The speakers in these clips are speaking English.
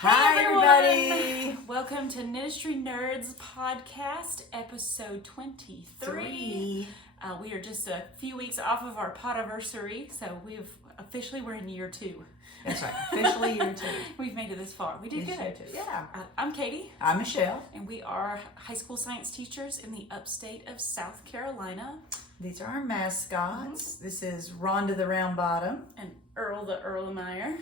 Hi, everybody! Welcome to Knitistry Knerds podcast, episode 23. We are just a few weeks off of our podiversary, so we're in year 2. That's right, officially year 2. We've made it this far. We did good. Year 2. Yeah. I'm Caytee. I'm Michelle. And we are high school science teachers in the upstate of South Carolina. These are our mascots. This is Rhonda the Round Bottom. And Earl the Erlenmeyer.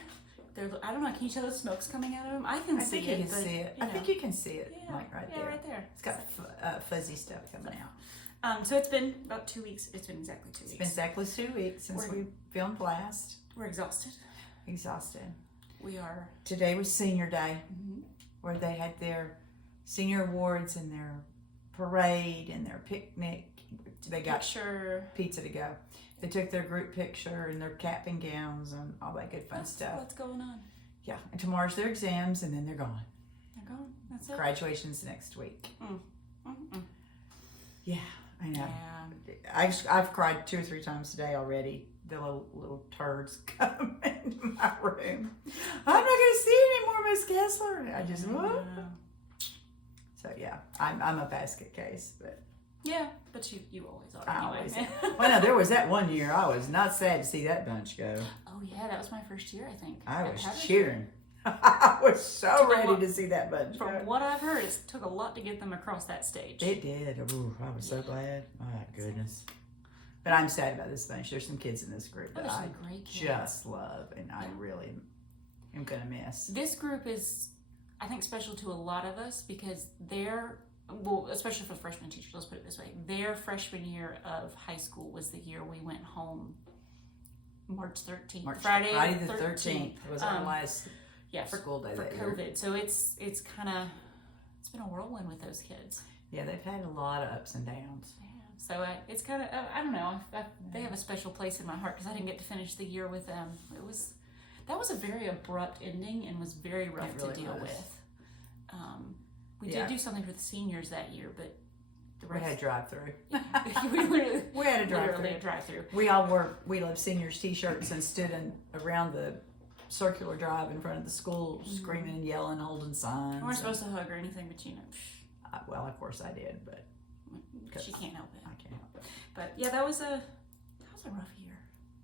I don't know, can you tell the smoke's coming out of them? I can see it. I think you can see it. I think you can see it, like right there. Yeah, right there. It's got fuzzy stuff coming out. So it's been about 2 weeks. It's been exactly 2 weeks. It's been exactly 2 weeks since we filmed last. We're exhausted. We are. Today was senior day, where they had their senior awards and their parade and their picnic. They got pizza to go. They took their group picture and their cap and gowns and all that good fun stuff. What's going on? Yeah, and tomorrow's their exams and then they're gone. They're gone. That's it. Graduation's next week. Yeah, I know. Yeah. I've cried 2 or 3 times today already. The little turds come into my room. I'm not going to see any more Miss Kessler. I just So yeah, I'm a basket case, but. Yeah, but you always are anyway. Always. Well, no, there was that one year I was not sad to see that bunch go. Oh yeah, that was my first year, I think. I was cheering. I was so ready to see that bunch go. From what I've heard, it took a lot to get them across that stage. It did. Ooh, I was so glad. My goodness. But I'm sad about this bunch. There's some kids in this group that I just love and I really am going to miss. This group is, I think, special to a lot of us because especially for the freshman teachers, let's put it this way. Their freshman year of high school was the year we went home March 13th. Friday the 13th was our last school day for that COVID. year. So it's been a whirlwind with those kids. Yeah, they've had a lot of ups and downs. Yeah. So it's kind of, I don't know, they have a special place in my heart because I didn't get to finish the year with them. That was a very abrupt ending and was very rough to deal with. We did do something for the seniors that year, but the rest... We had a drive-through. We had a drive-through. We all wore We Love Seniors t-shirts and stood around the circular drive in front of the school, screaming and yelling, holding signs. We weren't supposed to hug or anything, but well, of course I did, but... She can't help it. I can't help it. But yeah, that was a rough year.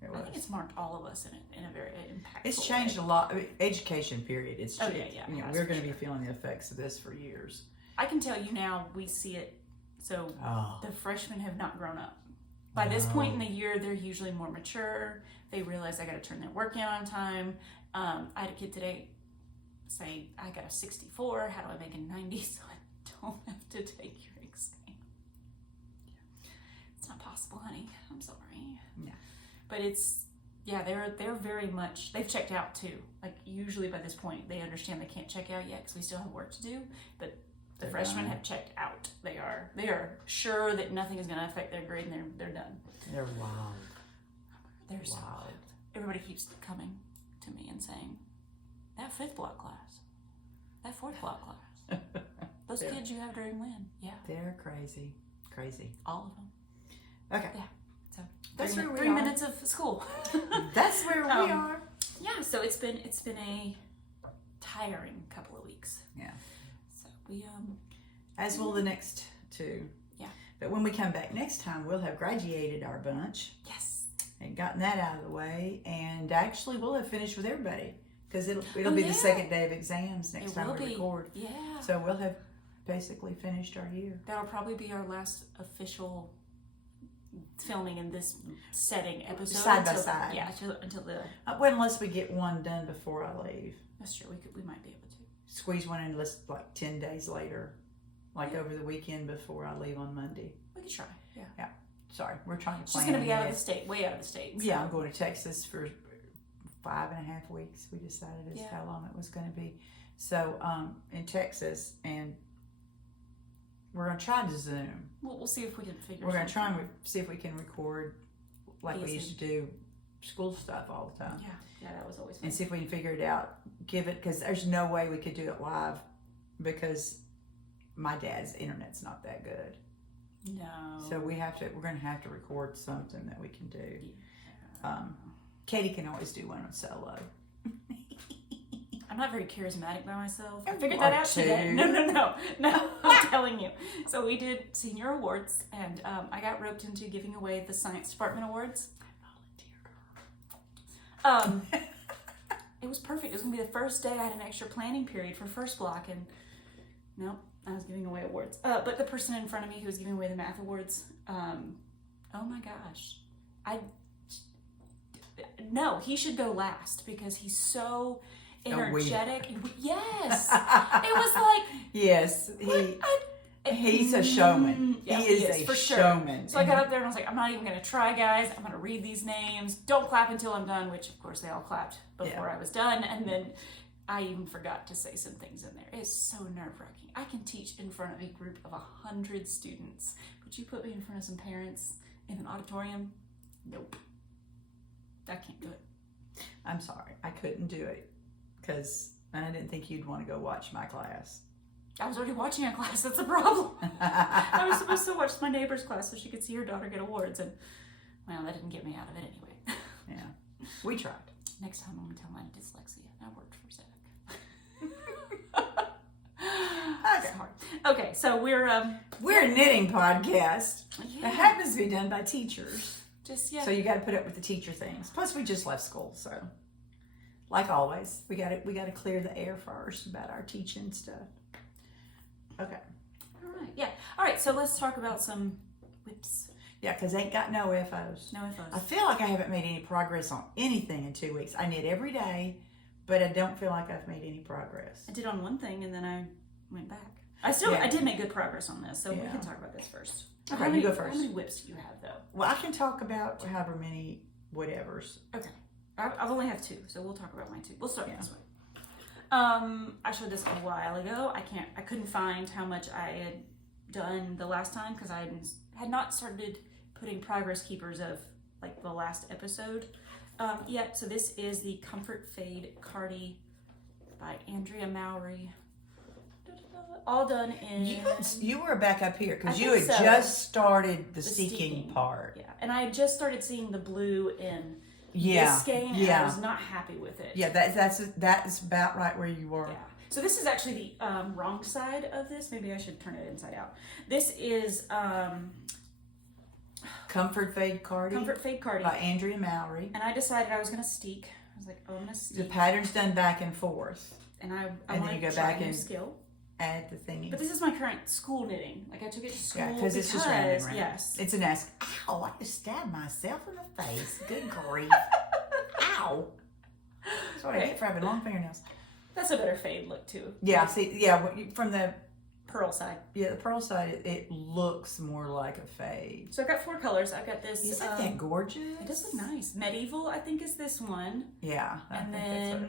I think it's marked all of us in a very impactful It's changed a lot. I mean, education, period. It's changed. We're going to be feeling the effects of this for years. I can tell you now, we see it. So the freshmen have not grown up. By this point in the year, they're usually more mature. They realize I got to turn their work in on time. I had a kid today say, I got a 64. How do I make a 90 so I don't have to take your exam? It's not possible, honey. I'm sorry. Yeah. But they're very much, they've checked out too. Like usually by this point, they understand they can't check out yet because we still have work to do. But the freshmen have checked out. They are sure that nothing is going to affect their grade and they're done. They're wild. They're so wild. Everybody keeps coming to me and saying, that 5th block class, that 4th block class, those kids you have during WIN. Yeah. They're crazy. All of them. Okay. Yeah. So that's 3 minutes of school. That's where we are. Yeah, so it's been a tiring couple of weeks. Yeah. So we as will the next 2. Yeah. But when we come back next time, we'll have graduated our bunch. Yes. And gotten that out of the way, and actually we'll have finished with everybody because it'll be the second day of exams next time we record. Yeah. So we'll have basically finished our year. That'll probably be our last official filming in this setting episode side by side. Yeah, until the well, unless we get one done before I leave. That's true. We might be able to squeeze one in like 10 days later, over the weekend before I leave on Monday. We could try. Yeah. Yeah. Sorry, we're trying to plan. She's going to be out of the state, way out of the state. So. Yeah, I'm going to Texas for 5.5 weeks. We decided is how long it was going to be. So in Texas, and we're going to try to Zoom. We'll see if we can figure. We're going to try and see if we can record like we used to do school stuff all the time. Yeah, that was always fun. And see if we can figure it out. Because there's no way we could do it live because my dad's internet's not that good. No. So we're going to have to record something that we can do. Yeah. Caytee can always do one on solo. I'm not very charismatic by myself. I figured that out today. No. I'm telling you. So we did senior awards, and I got roped into giving away the science department awards. I volunteered. It was perfect. It was gonna be the first day I had an extra planning period for first block, and nope, I was giving away awards. But the person in front of me who was giving away the math awards, oh my gosh, no, he should go last because he's so energetic. Yes, it was like yes, he's a showman. Yeah, he is a for showman. Sure. So I got up there and I was like, I'm not even going to try, guys. I'm going to read these names. Don't clap until I'm done, which of course they all clapped before I was done. And then I even forgot to say some things in there. It's so nerve-wracking. I can teach in front of a group of 100 students, but you put me in front of some parents in an auditorium? Nope. I can't do it. I'm sorry. I couldn't do it because I didn't think you'd want to go watch my class. I was already watching a class. That's a problem. I was supposed to watch my neighbor's class so she could see her daughter get awards, and well, that didn't get me out of it anyway. Yeah, we tried. Next time I'm gonna tell my dyslexia. I worked for Zach. That's hard. Okay, so we're a knitting podcast. Yeah. It happens to be done by teachers. So you got to put up with the teacher things. Plus, we just left school, so like always, we got to clear the air first about our teaching stuff. Okay. All right. Yeah. All right. So let's talk about some whips. Yeah, because ain't got no FOs. No FOs. I feel like I haven't made any progress on anything in 2 weeks. I knit every day, but I don't feel like I've made any progress. I did on one thing and then I went back. I did make good progress on this, so we can talk about this first. Okay, you go first. How many whips do you have though? Well, I can talk about however many whatevers. Okay. I only have 2, so we'll talk about mine too. We'll start this way. I showed this a while ago. I couldn't find how much I had done the last time because I had not started putting progress keepers of like the last episode yet. So this is the Comfort Fade Cardie by Andrea Mowry. All done in... You were back up here because you had just started the steeking part. Yeah, and I had just started seeing the blue in this skein, and I was not happy with it. Yeah, that's about right where you were. Yeah. So this is actually the wrong side of this. Maybe I should turn it inside out. This is Comfort Fade Cardie. Comfort Fade Cardie by Andrea Mowry. And I decided I was going to steek. I was like, oh, I'm going to steek. The pattern's done back and forth. And I want to try a new skill. Add the thingy. But this is my current school knitting. Like I took it to school because it's just random. Yes. It's an ask. Ow, I just stabbed myself in the face. Good grief. Ow. That's what I get for having long fingernails. That's a better fade look too. Yeah, from the pearl side. Yeah, the pearl side, it looks more like a fade. So I've got 4 colors. I've got this. Isn't that gorgeous? It does look nice. Medieval, I think, is this one. Yeah. And then,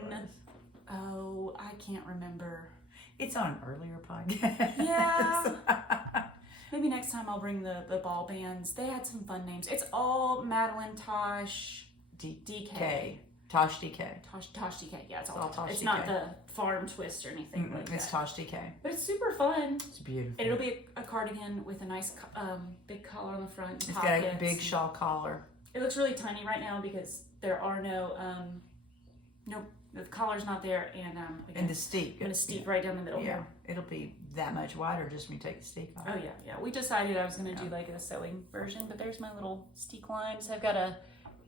oh, I can't remember. It's on an earlier podcast. Yeah. Maybe next time I'll bring the ball bands. They had some fun names. It's all Madelinetosh DK. Tosh DK. Tosh DK. Yeah, it's all Tosh DK. It's not the farm twist or anything like that. It's Tosh DK. But it's super fun. It's beautiful. And it'll be a cardigan with a nice big collar on the front. It's got a big shawl collar. It looks really tiny right now because there are no the collar's not there, and the steek. I'm gonna steek right down the middle. Yeah, it'll be that much wider just when you take the steek off. Oh yeah. We decided I was gonna do like a sewing version, but there's my little steek line. So I've got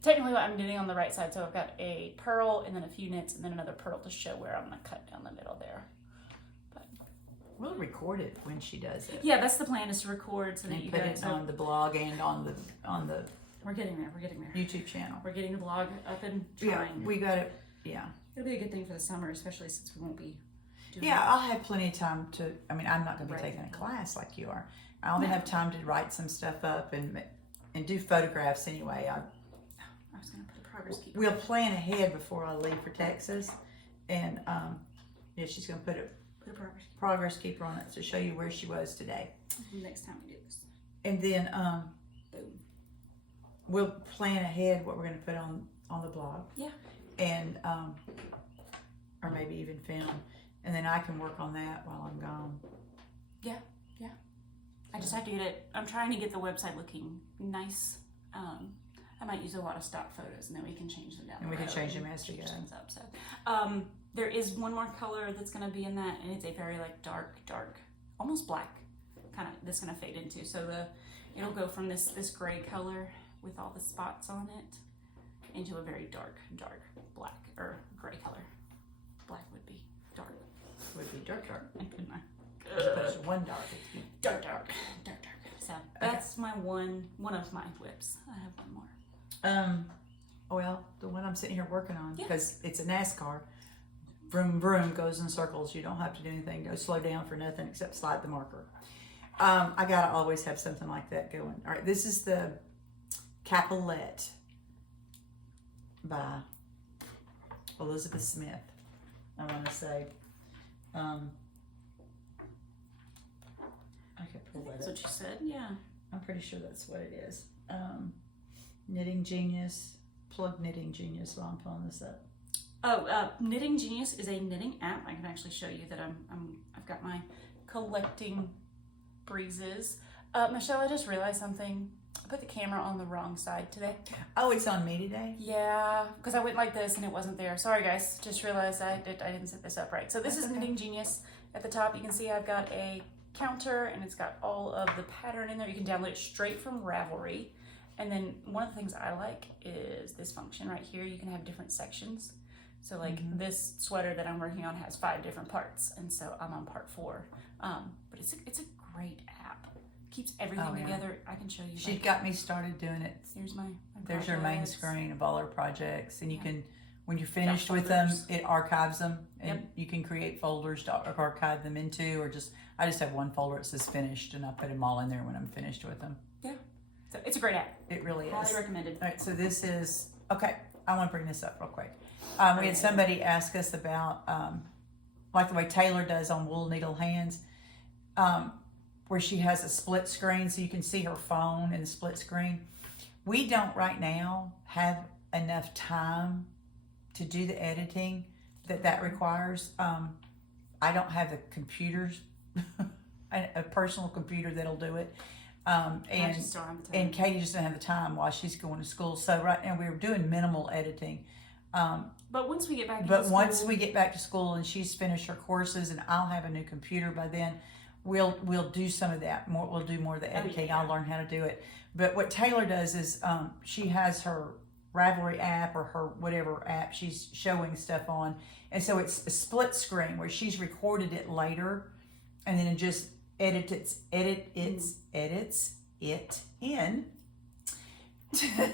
technically what I'm knitting on the right side. So I've got a purl and then a few knits and then another purl to show where I'm gonna cut down the middle there. But we'll record it when she does it. Yeah, that's the plan, is to record so that you put it on the blog and on the. We're getting there. YouTube channel. We're getting the blog up and trying. Yeah, we got it. Yeah. It'll be a good thing for the summer, especially since we won't be doing I'll have plenty of time to, I'm not going to be taking a class like you are. I'll have time to write some stuff up and do photographs anyway. I was going to put a progress keeper. We'll plan ahead before I leave for Texas. And she's going to put a progress keeper on it to show you where she was today. Next time we do this. And then boom. We'll plan ahead what we're going to put on the blog. Yeah. And or maybe even film, and then I can work on that while I'm gone. Yeah. I just have to get it. I'm trying to get the website looking nice. I might use a lot of stock photos, and then we can change them down. And we can change them as we go. So, There is one more color that's going to be in that, and it's a very like dark, almost black kind of, that's going to fade into. So it'll go from this gray color with all the spots on it into a very dark black or gray color. Black would be dark. Would be dark. There's one dark. Dark. So that's my one of my whips. I have one more. Well, the one I'm sitting here working on, because it's a NASCAR. Vroom, vroom, goes in circles. You don't have to do anything. Go slow down for nothing except slide the marker. I gotta always have something like that going. All right, this is the Capulette by Elizabeth Smith. I want to say, I could pull that up. That's what you said, yeah. I'm pretty sure that's what it is. Knitting Genius, plug Knitting Genius while I'm pulling this up. Knitting Genius is a knitting app. I can actually show you that I've got my collecting breezes. Michelle, I just realized something. I put the camera on the wrong side today. Oh, it's on me today? Yeah, because I went like this and it wasn't there. Sorry guys, just realized I didn't set this up right. So this is Knitting Genius. At the top you can see I've got a counter and it's got all of the pattern in there. You can download it straight from Ravelry. And then one of the things I like is this function right here. You can have different sections. So like this sweater that I'm working on has 5 different parts, and so I'm on part 4. But it's a great app. Keeps everything together. I can show you. She got me started doing it. Here's my There's your main screen of all our projects, and you can, when you're finished with them, it archives them, and you can create folders to archive them into, or I just have one folder that says finished, and I put them all in there when I'm finished with them. Yeah, so it's a great app. It really is. Highly recommended. All right, so this is okay. I want to bring this up real quick. We had somebody ask us about, like the way Taylor does on Wool Needle Hands, where she has a split screen so you can see her phone in the split screen. We don't right now have enough time to do the editing that requires. I don't have the computers, a personal computer that'll do it. And Caytee just doesn't have the time while she's going to school. So right now we're doing minimal editing. But once we get back to school and she's finished her courses and I'll have a new computer by then, we'll do some of that. We'll do more of the editing. I'll learn how to do it. But what Taylor does is she has her Ravelry app or her whatever app she's showing stuff on, and so it's a split screen where she's recorded it later, and then it just edits it in.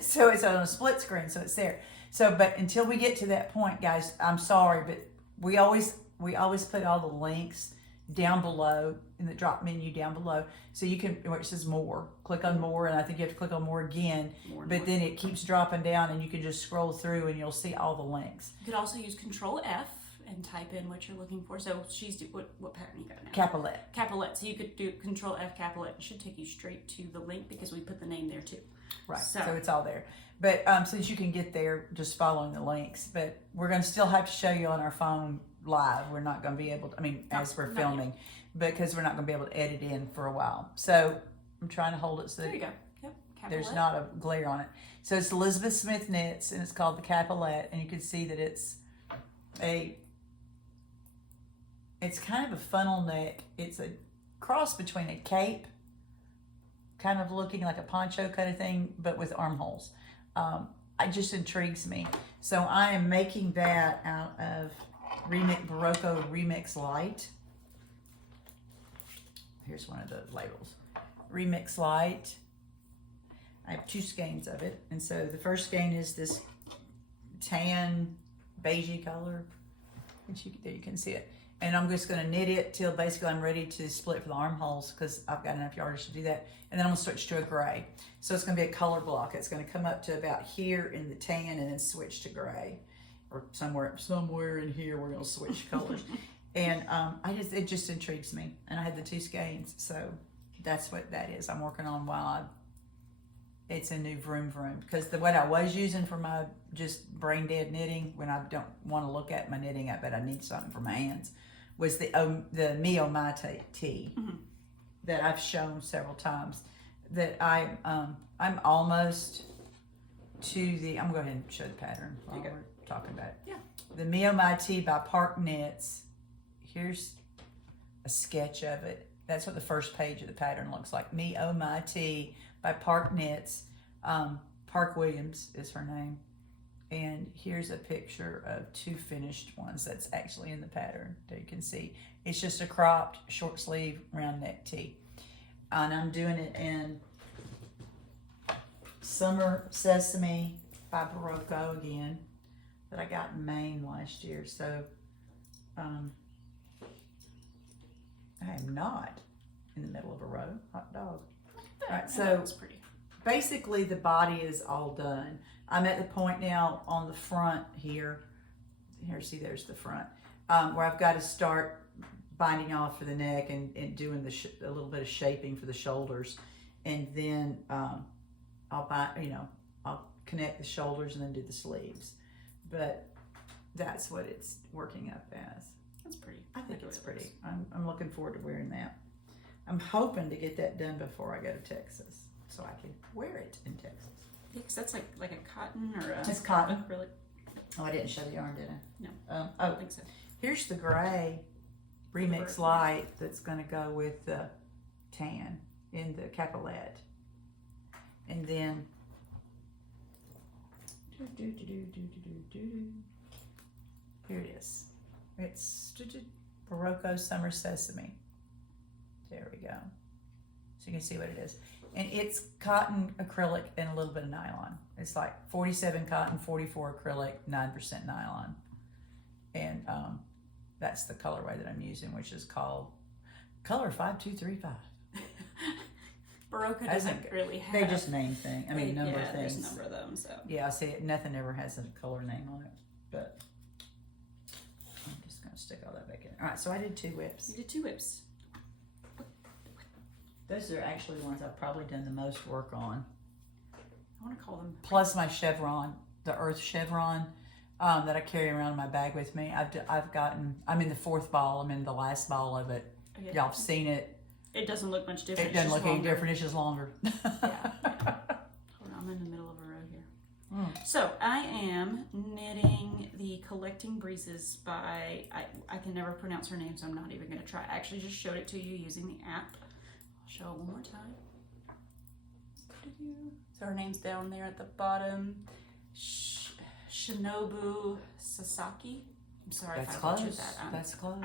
So it's on a split screen, so it's there. So, but until we get to that point, guys, I'm sorry, but we always put all the links down below in the drop menu down below, so you can, where it says more, click on more, and I think you have to click on more again, then it keeps dropping down, and you can just scroll through and you'll see all the links. You could also use Control F and type in what you're looking for. So she's what pattern you got now? Capulette. So you could do Control F Capulette. It should take you straight to the link because we put the name there too. Right. So it's all there. But so that you can get there just following the links. But we're going to still have to show you on our phone live. We're not going to be able to, as we're filming, because we're not going to be able to edit in for a while. So I'm trying to hold it so there you go. Yep. There's not a glare on it. So it's Elizabeth Smith Knits, and it's called the Capulette, and you can see that it's kind of a funnel neck. It's a cross between a cape, kind of looking like a poncho kind of thing, but with armholes. It just intrigues me. So I am making that out of Berroco Remix Light. Here's one of the labels. Remix Light. I have 2 skeins of it. And so the first skein is this tan beigey color. And there you can see it. And I'm just going to knit it till basically I'm ready to split for the armholes because I've got enough yardage to do that. And then I'm going to switch to a gray. So it's going to be a color block. It's going to come up to about here in the tan and then switch to gray. Or somewhere in here we're going to switch colors. And it just intrigues me. And I had the 2 skeins. So that's what that is. I'm working on while it's a new vroom vroom. Because what I was using for my just brain dead knitting, when I don't want to look at my knitting, I bet I need something for my hands, was the Mio My Tea that I've shown several times. That I'm almost to the, I'm going to go ahead and show the pattern while we're talking about it. Yeah. The Me Oh My Tea by Park Knits. Here's a sketch of it. That's what the first page of the pattern looks like. Me Oh My Tea by Park Knits. Park Williams is her name. And here's a picture of 2 finished ones that's actually in the pattern that you can see. It's just a cropped short sleeve round neck tee. And I'm doing it in Summer Sesame by Berroco again, that I got in Maine last year. So I am not in the middle of a row. Hot dog. All right, so That's pretty. Basically the body is all done. I'm at the point now on the front here. Here, see, there's the front, where I've got to start binding off for the neck and doing a little bit of shaping for the shoulders, and then I'll connect the shoulders and then do the sleeves. But that's what it's working up as. That's pretty. I think it's pretty. I'm looking forward to wearing that. I'm hoping to get that done before I go to Texas, so I can wear it in Texas. Yeah, because that's like a cotton or a... It's cotton. Really? Oh, I didn't show the yarn, did I? No. I don't think so. Here's the gray Remix Light that's going to go with the tan in the capulette. And then... Here it is. It's Berroco Summer Sesame. There we go. So you can see what it is. And it's cotton, acrylic, and a little bit of nylon. It's like 47 cotton, 44 acrylic, 9% nylon. And that's the colorway that I'm using, which is called Color 5235. Berroco doesn't really have... They just name things. I mean, number things. There's a number of them, so... Yeah, I see. Nothing ever has a color name on it. But I'm just going to stick all that back in. All right, so I did 2 whips. You did 2 whips. Those are actually the ones I've probably done the most work on. I want to call them... Plus my chevron, the earth chevron that I carry around in my bag with me. I'm in the 4th ball. I'm in the last ball of it. Okay. Y'all have seen it. It doesn't look much different. It doesn't look any different. It's just longer. Yeah. Hold on, I'm in the middle of a row here. So I am knitting the Collecting Breezes by, I can never pronounce her name, so I'm not even going to try. I actually just showed it to you using the app. I'll show it one more time. So her name's down there at the bottom. Shinobu Sasaki. I'm sorry That's if I butchered close. that. That's close.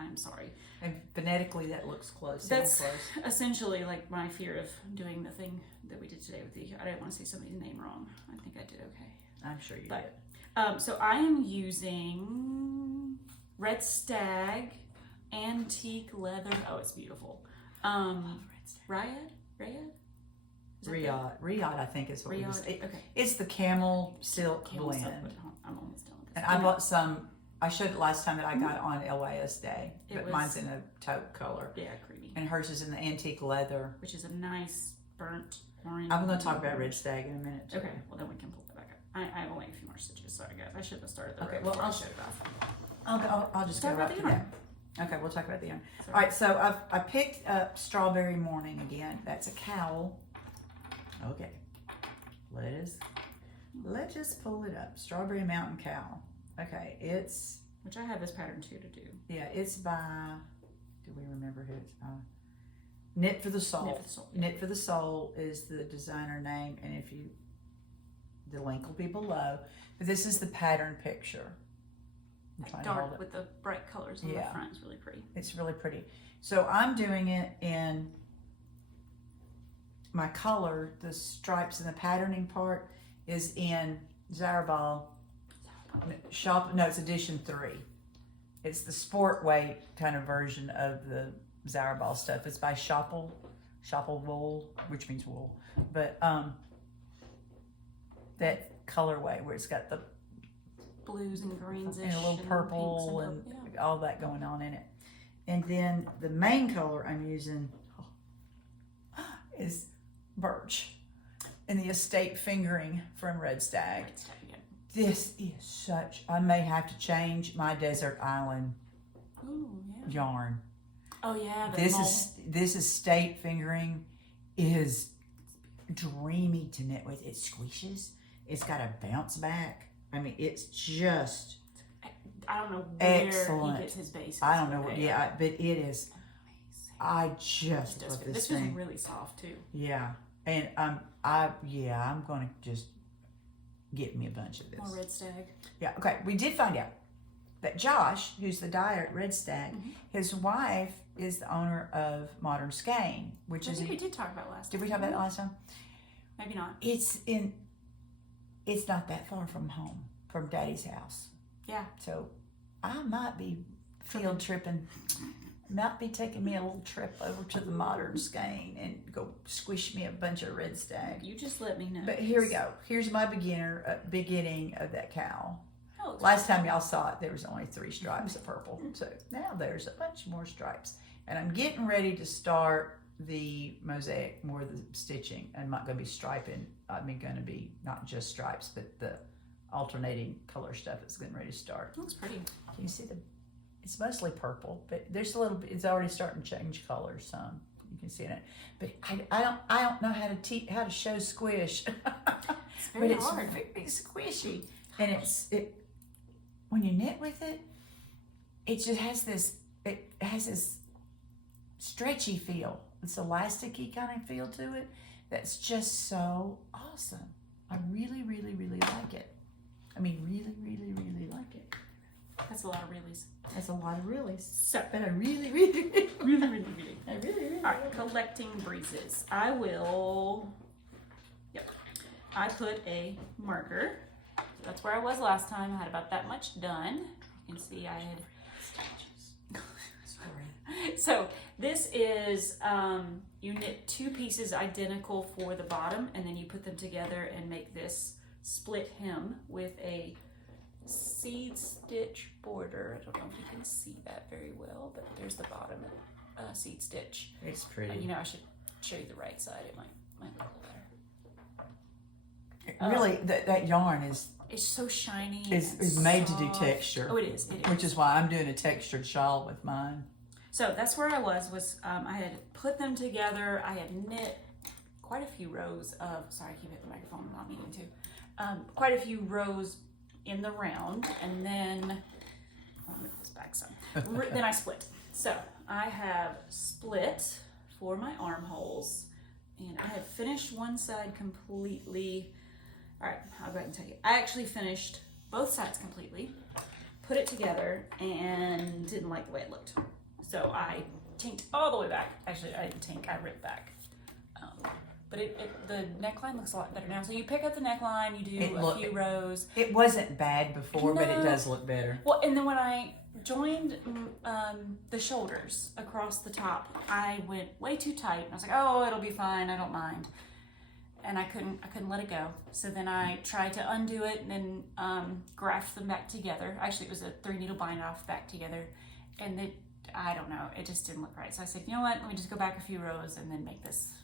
I'm sorry. And phonetically, that looks close. That's close. Essentially like my fear of doing the thing that we did today with I didn't want to say somebody's name wrong. I think I did okay. I'm sure you did. So I am using Red Stag Antique Leather. Oh, it's beautiful. Riyadh? Riyadh, I think is what we use. Okay. It's the camel silk blend. I'm almost done with this. And I bought some. I showed it last time that I got it on LAS Day, but mine's in a taupe color. Yeah, creamy. And hers is in the antique leather, which is a nice burnt orange. I'm going to talk about Red Stag in a minute. Okay, well then we can pull that back up. I have only a few more stitches. Sorry guys, I should have started the Okay, row well before I'll I showed it off. I'll just go right to that. Okay, we'll talk about the yarn. Sorry. All right, so I picked up Strawberry Morning again. That's a cowl. Okay, let's just pull it up. Strawberry Mountain Cowl. Okay, it's... Which I have this pattern too to do. Yeah, it's by... Do we remember who it's by? Knit for the Soul. Knit for the Soul. Yeah. Knit for the Soul is the designer name, and if you... The link will be below. But this is the pattern picture. Dark with the bright colors on the front is really pretty. It's really pretty. So I'm doing it in my color, the stripes and the patterning part is in Zarabal Shop. No, it's edition 3. It's the sport weight kind of version of the Zarabal stuff. It's by Shopple Wool, which means wool. But that colorway where it's got the blues and greens and a little purple and all that going on in it. And then the main color I'm using is Birch and the Estate Fingering from Red Stag. This is such, I may have to change my Desert Island yarn. Oh yeah. This Estate Fingering is dreamy to knit with. It squishes It's got a bounce back. I mean, it's just I don't know where excellent. He gets his bases. I don't know what. Yeah, but it is. Amazing. I just love this thing. This was really soft too. Yeah, and I'm going to just get me a bunch of this. More Red Stag. Yeah. Okay. We did find out that Josh, who's the dyer at Red Stag, his wife is the owner of Modern Skein, which I is think we did talk about last time. Did we talk about that last time? Maybe not. It's not that far from home, from Daddy's house. Yeah. So I might be field tripping. Might be taking me a little trip over to the Modern Skein and go squish me a bunch of Red Stag. You just let me know. But here we go. Here's my beginning of that cowl. Oh, last time y'all saw it, there was only 3 stripes of purple. So now there's a bunch more stripes. And I'm getting ready to start the mosaic, more of the stitching. I'm not going to be striping. I'm going to be not just stripes, but the alternating color stuff is getting ready to start. Looks pretty. Can you see it's mostly purple, but there's a little bit, it's already starting to change colors some. You can see it. But I don't know how to show squish. It's very hard. It's very squishy. And it when you knit with it, it just has this stretchy feel. It's elasticy kind of feel to it. That's just so awesome. I really, really, really like it. I mean, really, really, really like it. That's a lot of reallys. That's a lot of reallys. So, but I really, really, really. I really. All right, collecting breezes. I put a marker. That's where I was last time. I had about that much done. You can see I had. Sorry. So this is you knit 2 pieces identical for the bottom, and then you put them together and make this split hem with a seed stitch border. I don't know if you can see that very well, but there's the bottom seed stitch. It's pretty. You know, I should show you the right side. It might look a little better. Really, that yarn is. It's so shiny. It's made to do texture. Oh, it is. Which is why I'm doing a textured shawl with mine. So that's where I was I had put them together. I had knit quite a few rows of, sorry, I keep hitting the microphone, I'm not meaning to. Quite a few rows in the round, and then, I'll move this back some. Then I split. So I have split for my armholes, and I have finished one side completely. All right, I'll go ahead and tell you. I actually finished both sides completely, put it together, and didn't like the way it looked. So I tinked all the way back. Actually, I didn't tink, I ripped back. But the neckline looks a lot better now. So you pick up the neckline, you do a few rows. It wasn't bad before, but it does look better. Well, and then when I joined the shoulders across the top, I went way too tight. I was like, oh, it'll be fine, I don't mind. And I couldn't let it go. So then I tried to undo it and then graft them back together. Actually, it was a 3-needle bind off back together. And I don't know, it just didn't look right. So I said, you know what, let me just go back a few rows and then make this.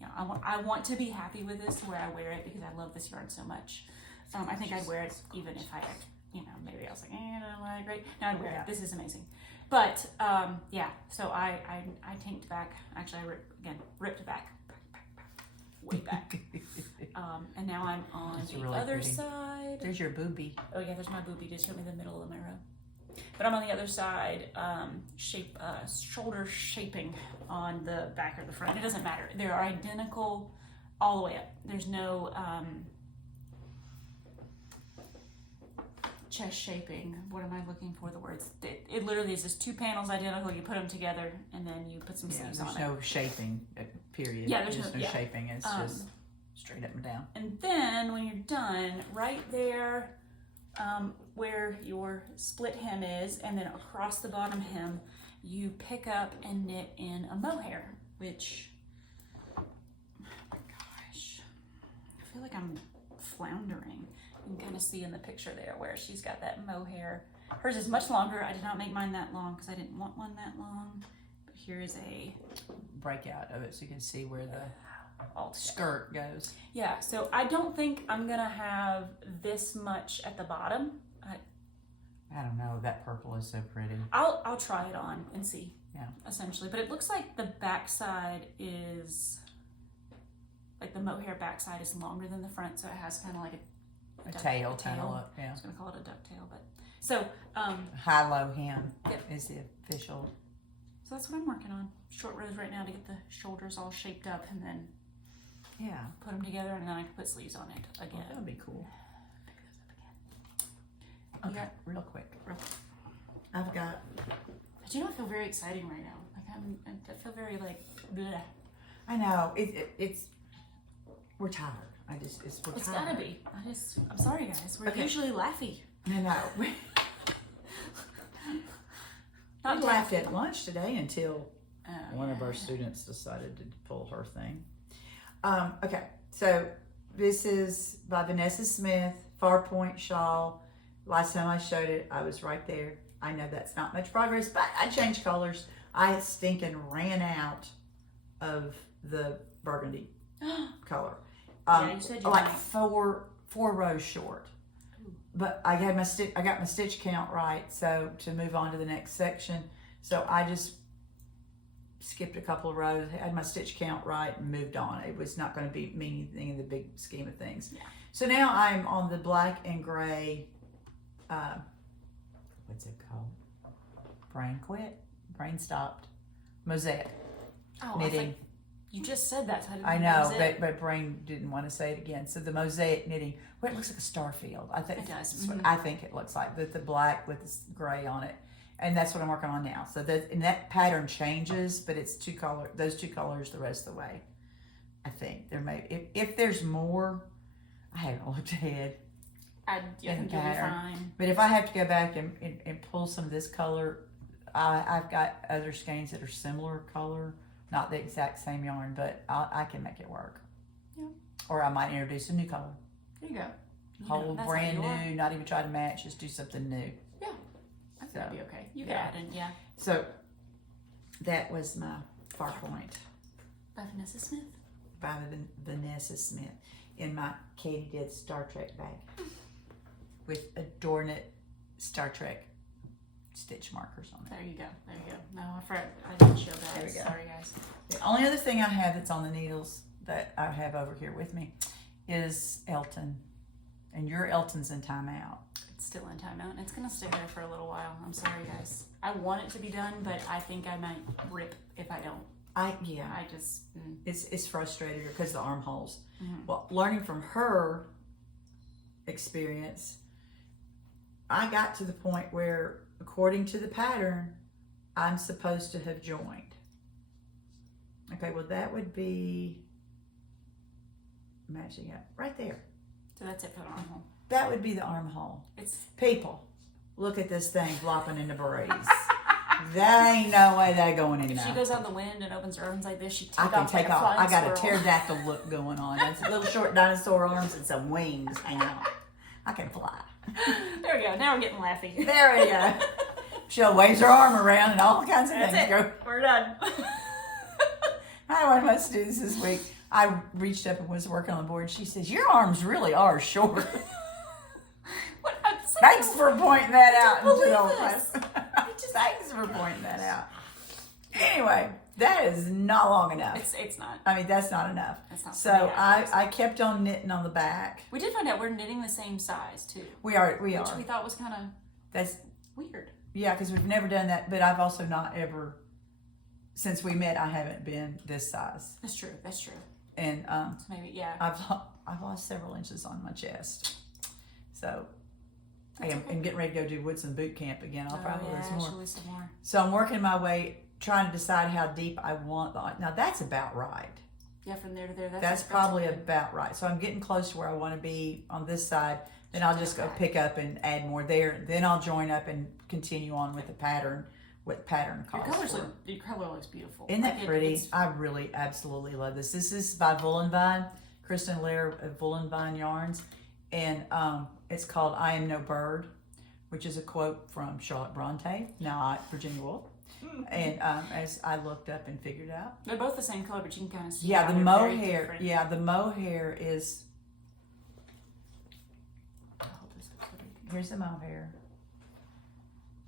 You know, I want to be happy with this where I wear it because I love this yarn so much. I think I'd wear it even if I, you know, maybe I was like, I don't like great. No, I'd wear it. This is amazing. But yeah, so I tanked back. Actually, I ripped back, way back. And now I'm on the really other side. There's your boobie. Oh yeah, there's my boobie. Just show me the middle of my row. But I'm on the other side, shoulder shaping on the back or the front. It doesn't matter. They're identical all the way up. There's no chest shaping. What am I looking for? The words. It literally is just 2 panels identical. You put them together and then you put some sleeves on it. There's no shaping, period. Yeah, there's no shaping. It's just straight up and down. And then when you're done, right there, where your split hem is, and then across the bottom hem, you pick up and knit in a mohair, which, oh my gosh, I feel like I'm floundering. You can kind of see in the picture there where she's got that mohair. Hers is much longer. I did not make mine that long because I didn't want one that long. But here is a breakout of it so you can see where the skirt goes. Yeah, so I don't think I'm gonna have this much at the bottom. I don't know, that purple is so pretty. I'll try it on and see. Yeah. Essentially, but it looks like the backside is like the mohair backside is longer than the front, so it has kind of like a tail kind of look. Yeah. I was going to call it a ducktail, but so high-low hem is the official. So that's what I'm working on. Short rows right now to get the shoulders all shaped up, and then put them together, and then I can put sleeves on it again. That would be cool. Okay, real quick. I've got. But you know, I feel very exciting right now. Like I feel very like. Bleh. I know it's. We're tired. It's gotta be. I'm sorry, guys. We're usually laughy. I know. We laughed at lunch today until one of our students decided to pull her thing. Okay, so this is by Vanessa Smith, Far Point Shawl. Last time I showed it, I was right there. I know that's not much progress, but I changed colors. I stinking ran out of the burgundy color. You said you like four rows short. But I got my stitch count right, so to move on to the next section. So I just skipped a couple of rows, had my stitch count right, and moved on. It was not going to be mean anything in the big scheme of things. Yeah. So now I'm on the black and gray. What's it called? Brain stopped. Mosaic. Knitting. You just said that. So I know, but brain didn't want to say it again. So the mosaic knitting, it looks like a star field. I think it does. That's what I think it looks like, with the black with this gray on it, and that's what I'm working on now. So that pattern changes, but it's those two colors the rest of the way. I think there may, if there's more, I haven't looked ahead. I think you'll be fine. But if I have to go back and pull some of this color, I've got other skeins that are similar color. Not the exact same yarn, but I can make it work. Yeah. Or I might introduce a new color. There you go. Whole brand new, not even try to match, just do something new. Yeah. I think that'd be okay. You can add in, So that was my Far Point. By Vanessa Smith? By Vanessa Smith. In my Caytee did Star Trek bag. With Adornit Star Trek stitch markers on it. There you go. No, I didn't show that. There we go. Sorry, guys. The only other thing I have that's on the needles that I have over here with me is Elton. And your Elton's in timeout. It's still in timeout, and it's going to stay there for a little while. I'm sorry, guys. I want it to be done, but I think I might rip if I don't. It's frustrated because of the armholes. Mm-hmm. Well, learning from her experience, I got to the point where, according to the pattern, I'm supposed to have joined. Okay, well that would be matching up right there. So that's it for the armhole. That would be the armhole. People, look at this thing flopping into berets. That ain't no way that going in there. If she goes out in the wind and opens her arms like this, she I got a pterodactyl look going on. That's little short dinosaur arms and some wings hanging out. I can fly. There we go. Now we're getting laughy. There we go. She'll waves her arm around and all kinds of things. We're done. I had one of my students this week. I reached up and was working on the board. She says, "Your arms really are short." Thanks for pointing that out. Thanks for pointing that out. Anyway, that is not long enough. It's not. I mean, that's not enough. That's not. So I kept on knitting on the back. We did find out we're knitting the same size too. We are. Which we thought was kind of that's weird. Yeah, because we've never done that. But I've also not ever, since we met, I haven't been this size. That's true. And so maybe I've lost several inches on my chest. So I'm getting ready to go do Woodson boot camp again. I'll probably lose more. So I'm working my way, trying to decide how deep I want. Now that's about right. Yeah, from there to there. That's probably about right. So I'm getting close to where I want to be on this side. Then I'll just go pick up and add more there. Then I'll join up and continue on with the pattern. With pattern calls. Your color looks beautiful. Isn't that pretty? I really absolutely love this. This is by Woolenvine, Kristen Lair of Woolenvine Yarns, and it's called "I Am No Bird," which is a quote from Charlotte Bronte, not Virginia Woolf. And as I looked up and figured out, they're both the same color, but you can kind of see. Yeah, the mohair. Yeah, the mohair is. Here's the mohair.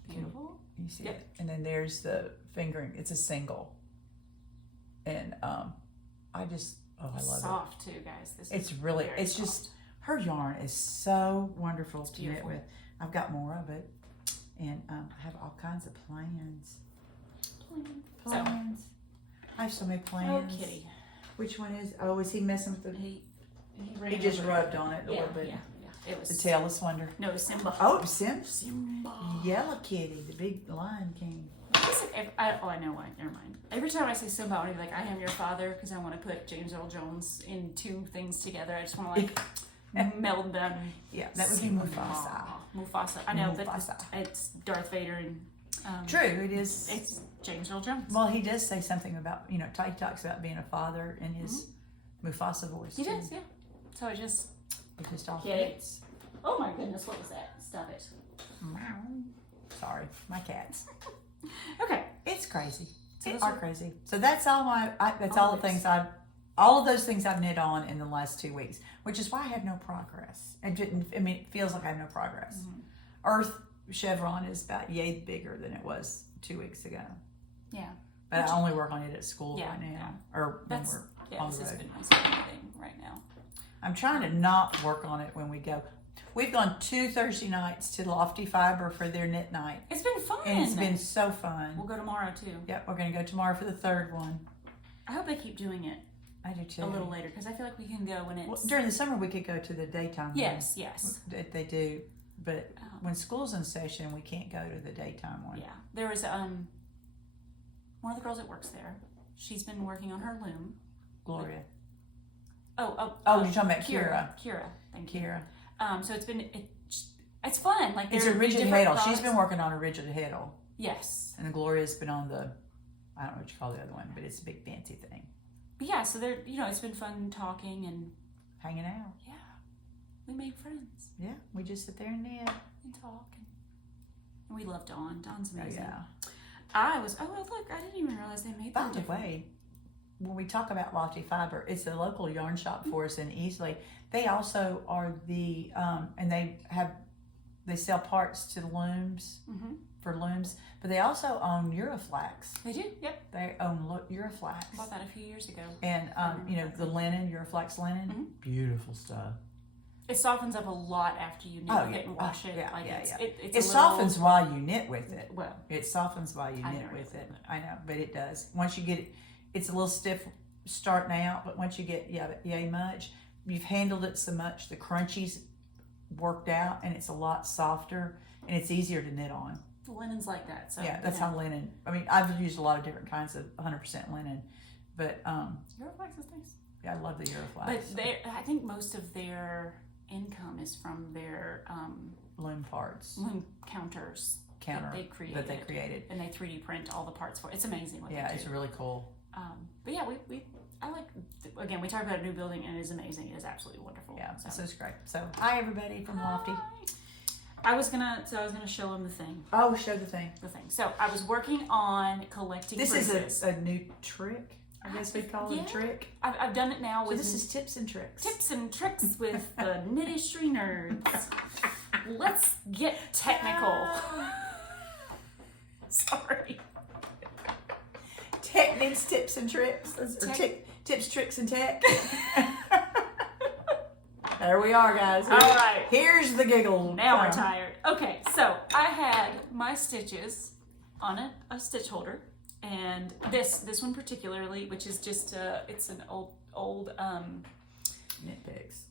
Beautiful. You see it, and then there's the fingering. It's a single, and I love it. Soft too, guys. It's really. It's soft. Just Her yarn is so wonderful to knit with. I've got more of it, and I have all kinds of plans. Plans. I have so many plans. Oh, kitty. Which one is? Oh, is he messing with the? He just rubbed on it a little bit. Yeah. It was the tailless wonder. No, it was Simba. Oh, it was Simba. Simba. Yellow Kitty, the big Lion King. I know why. Never mind. Every time I say Simba, I want to be like, I am your father, because I want to put James Earl Jones in two things together. I just want to meld them. Yeah, that would be Mufasa. Mufasa. I know, Mufasa. but it's Darth Vader and. True, it is. It's James Earl Jones. Well, he does say something about he talks about being a father in his Mufasa voice. He does, yeah. So it just all it. Oh my goodness, what was that? Stop it. Sorry, my cats. Okay, it's crazy. So it's crazy. So that's all all the things all of those things I've knit on in the last 2 weeks, which is why I have no progress. It feels like I have no progress. Earth chevron is about yay bigger than it was 2 weeks ago. Yeah. But I only work on it at school right now. Or when we're on the road. This has been my thing right now. I'm trying to not work on it when we go. We've gone 2 Thursday nights to Lofty Fiber for their knit night. It's been fun. And it's been so fun. We'll go tomorrow too. Yep, we're going to go tomorrow for the third one. I hope they keep doing it. I do too. A little later, because I feel like we can go when it's... Well, during the summer, we could go to the daytime yes, one. Yes. They do. But when school's in session, we can't go to the daytime one. Yeah. There was one of the girls that works there. She's been working on her loom. Gloria. Oh, you're talking about Kira. Kira. Thank you. Kira. So it's fun. Like it's a rigid heddle. She's been working on a rigid heddle. Yes. And Gloria's been on the, I don't know what you call the other one, but it's a big fancy thing. But yeah, so they're it's been fun talking and hanging out. Yeah. We made friends. Yeah, we just sit there and knit. And talk. And we love Dawn. Dawn's amazing. Oh, yeah. Look, I didn't even realize they made that. By the way, when we talk about Lofty Fiber, it's a local yarn shop for us in Easley. They also are the, and they sell parts to looms, for looms, but they also own Euroflax. They do, yep. They own Euroflax. I bought that a few years ago. And, the linen, Euroflax linen, beautiful stuff. It softens up a lot after you knit with it and wash it. It softens while you knit with it. Well, it softens while you knit with it. I know, but it does. Once you get it, it's a little stiff starting out, but once you get yay much, you've handled it so much, the crunchies worked out, and it's a lot softer, and it's easier to knit on. The linen's like that. So yeah, that's how linen. I mean, I've used a lot of different kinds of 100% linen, but Euroflax is nice. Yeah, I love the Euroflax. But I think most of their income is from their loom parts, loom counters that they created, and they 3D print all the parts for it. It's amazing what they do. Yeah, it's really cool. But yeah, I like, again, we talked about a new building, and it is amazing. It is absolutely wonderful. Yeah, so it's great. So hi everybody from Lofty. I was gonna show them the thing. Oh, show the thing. The thing. So I was working on collecting. This is a new trick. I guess we call it a trick. I've done it now with. So this is tips and tricks. Tips and tricks with the Knitistry Nerds. Let's get technical. Sorry. Techniques, tips, and tricks. Tips, tricks, and tech. There we are, guys. All right. Here's the giggle. Now we're tired. Okay, so I had my stitches on a stitch holder, and this one particularly, which is just it's an old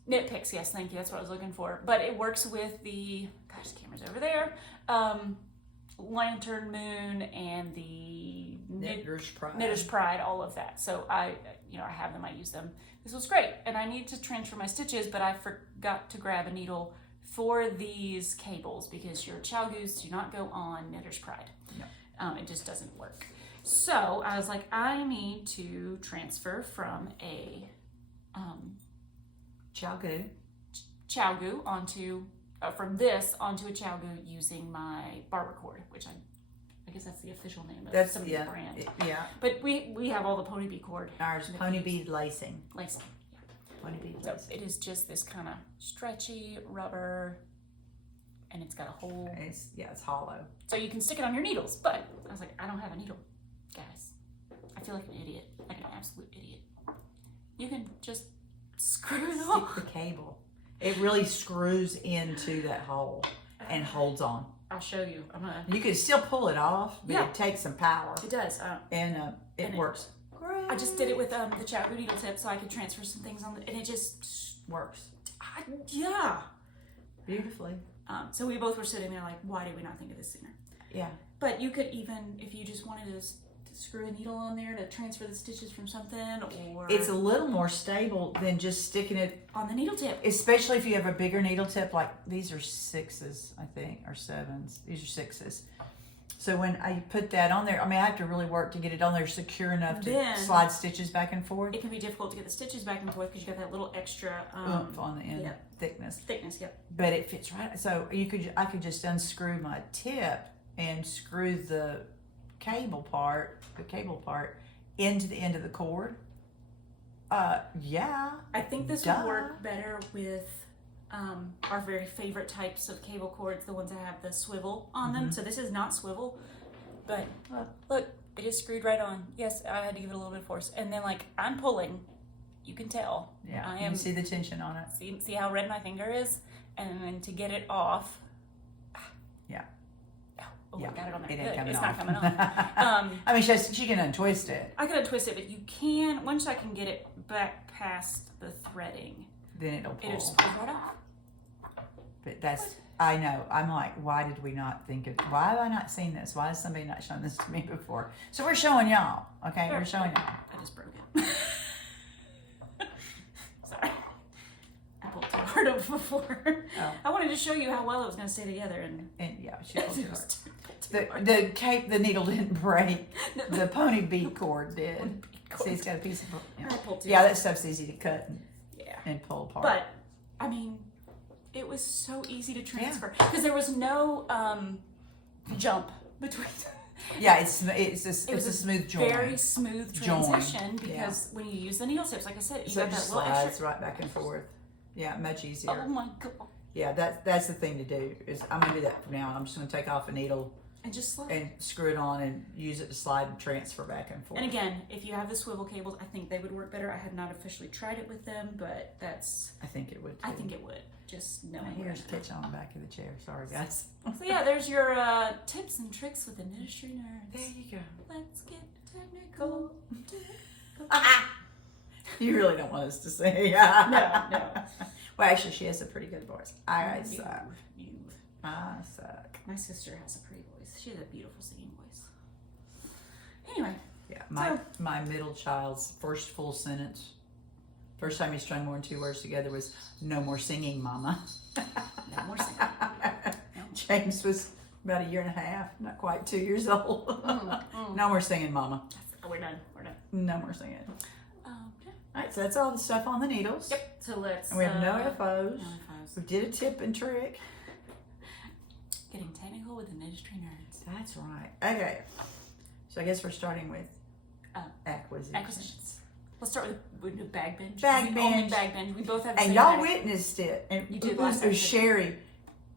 Knit picks. Yes, thank you. That's what I was looking for. But it works with the the camera's over there. Lantern Moon and the Knitter's Pride, all of that. So I have them, I use them. This was great. And I need to transfer my stitches, but I forgot to grab a needle for these cables because your Chalgoos do not go on Knitter's Pride. No. It just doesn't work. So I was like, I need to transfer from a Chalgoo onto from this onto a Chalgoo using my barber cord, which I guess that's the official name of some of the brand. Yeah. But we have all the pony bead cord. Ours pony bead lacing. Lacing. Yeah. Pony bead so lacing. It is just this kind of stretchy rubber, and it's got a hole. It's hollow. So you can stick it on your needles. But I was like, I don't have a needle, guys. I feel like an idiot, like an absolute idiot. You can just screw it off. Stick the cable. It really screws into that hole and holds on. I'll show you. You can still pull it off, but it takes some power. It does. And it works. Great. I just did it with the Chatboo needle tip so I could transfer some things on and it just works. Yeah. Beautifully. So we both were sitting there like, why did we not think of this sooner? Yeah. But you could even, if you just wanted to screw a needle on there to transfer the stitches from something, or... It's a little more stable than just sticking it... on the needle tip. Especially if you have a bigger needle tip, like these are 6s, I think, or 7s. These are 6s. So when I put that on there, I mean, I have to really work to get it on there secure enough to slide stitches back and forth. It can be difficult to get the stitches back and forth because you got that little extra... oomph on the end. Thickness. Thickness, yep. But it fits right. So I could just unscrew my tip and screw the cable part into the end of the cord. Yeah. I think this would work better with our very favorite types of cable cords, the ones that have the swivel on them. So this is not swivel, but look, it is screwed right on. Yes, I had to give it a little bit of force. And then like I'm pulling, you can tell. Yeah, you can see the tension on it. See how red my finger is? And then to get it off. Yeah. Oh, I got it on there. It ain't coming it's off. not coming off. I mean, she can untwist it. I can untwist it, but you can, once I can get it back past the threading, then it'll pull. It'll just pull right off. But that's, I know. I'm like, why did we not think of, why have I not seen this? Why has somebody not shown this to me before? So we're showing y'all, okay? We're showing y'all. I just broke it. Sorry. I pulled too hard up before. Oh. I wanted to show you how well it was going to stay together. And yeah, she pulled too hard. The needle didn't break. The pony bead cord did. See, it's got a piece of, yeah, that stuff's easy to cut and pull apart. But, I mean, it was so easy to transfer because there was no jump between. Yeah, it's a smooth join. Very smooth transition because when you use the needle tips, like I said, you got that little slides right back and forth. Yeah, much easier. Oh my god. Yeah, that's the thing to do. Is I'm gonna do that from now on. I'm just gonna take off a needle and just slide and screw it on and use it to slide and transfer back and forth. And again, if you have the swivel cables, I think they would work better. I have not officially tried it with them, but I think it would too. I think it would. Just knowing. My hair's catching on the back of the chair. Sorry, guys. So yeah, there's your tips and tricks with the Knitistry Nerds. There you go. Let's get technical. You really don't want us to say. No. Well, actually, she has a pretty good voice. I suck. I suck. My sister has a pretty voice. She has a beautiful singing voice. Anyway. Yeah, my middle child's first full sentence, first time he strung more than 2 words together was, "No more singing, Mama." No more singing. No. James was about 1.5 years, not quite 2 years old. No more singing, Mama. We're done. No more singing. All right, so that's all the stuff on the needles. Yep. So let's. And we have no FOs. No FOs. We did a tip and trick. Getting technical with the Knitistry Nerds. That's right. Okay. So I guess we're starting with acquisitions. Let's start with bag binge. Bag binge. Only bag binge. We both have the and same y'all bag. witnessed it. And you did it last was Sherry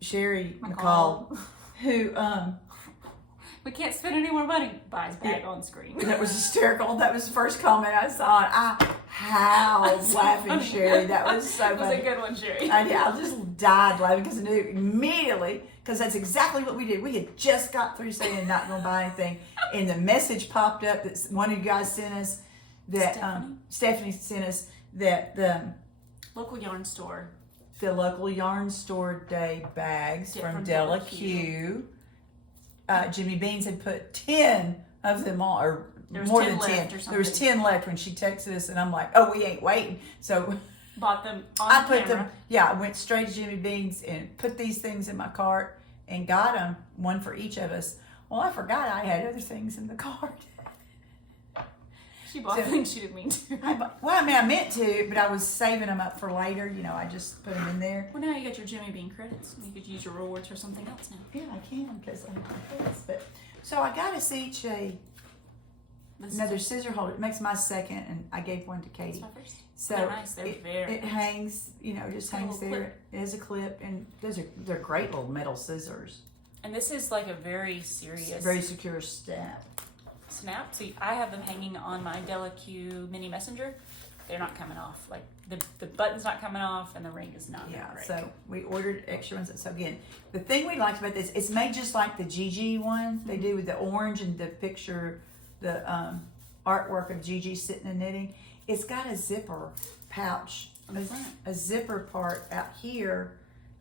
McCall, who we can't spend any more money. Buys bag on screen. That was hysterical. That was the first comment I saw. And I howled laughing, Sherry. That was so funny. That was a good one, Sherry. I just died laughing because I knew immediately, because that's exactly what we did. We had just got through saying not going to buy anything, and the message popped up that one of you guys sent us, that Stephanie sent us, that the local yarn store day bags from Della Q. Jimmy Beans had put 10 of them on, or more than 10. There was 10 left when she texted us, and I'm like, oh, we ain't waiting. So bought them on camera. I went straight to Jimmy Beans and put these things in my cart and got them, one for each of us. Well, I forgot I had other things in the cart. She bought things she didn't mean to. I meant to, but I was saving them up for later. You know, I just put them in there. Well, now you got your Jimmy Bean credits. You could use your rewards for something else now. Yeah, I can, because I have my credits. But so I got us each another scissor holder. It makes my second, and I gave one to Caytee. That's my first. So they're nice. They're very it hangs, just hangs there. Clip. It has a clip, and they're great little metal scissors. And this is like a very serious, very secure snap. See, I have them hanging on my Della Q mini messenger, they're not coming off. Like the button's not coming off and the ring is not. Yeah, right. so we ordered extra ones. So again, the thing we liked about this, it's made just like the Gigi one they do with the orange and the picture, the artwork of Gigi sitting and knitting. It's got a zipper pouch, a zipper part out here,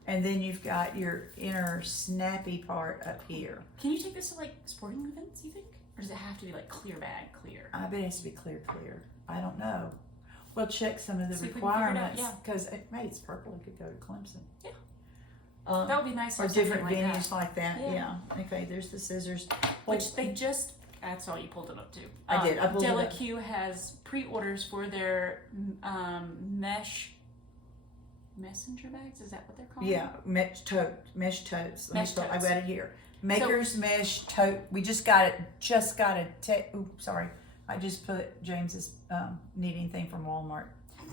and then you've got your inner snappy part up here. Can you take this to like sporting events, you think? Or does it have to be like clear bag, clear? I bet it has to be clear. I don't know. We'll check some of the requirements because it's purple. It could go to Clemson. Yeah. That would be nice. Or different venues like that. Yeah. Okay, there's the scissors. Which they just, I saw you pulled it up too. I did. I pulled it up. Delacue has pre-orders for their messenger bags. Is that what they're called? Yeah, mesh totes. I've got it here. Maker's Mesh Tote. We just got it. Sorry. I just put James's knitting thing from Walmart.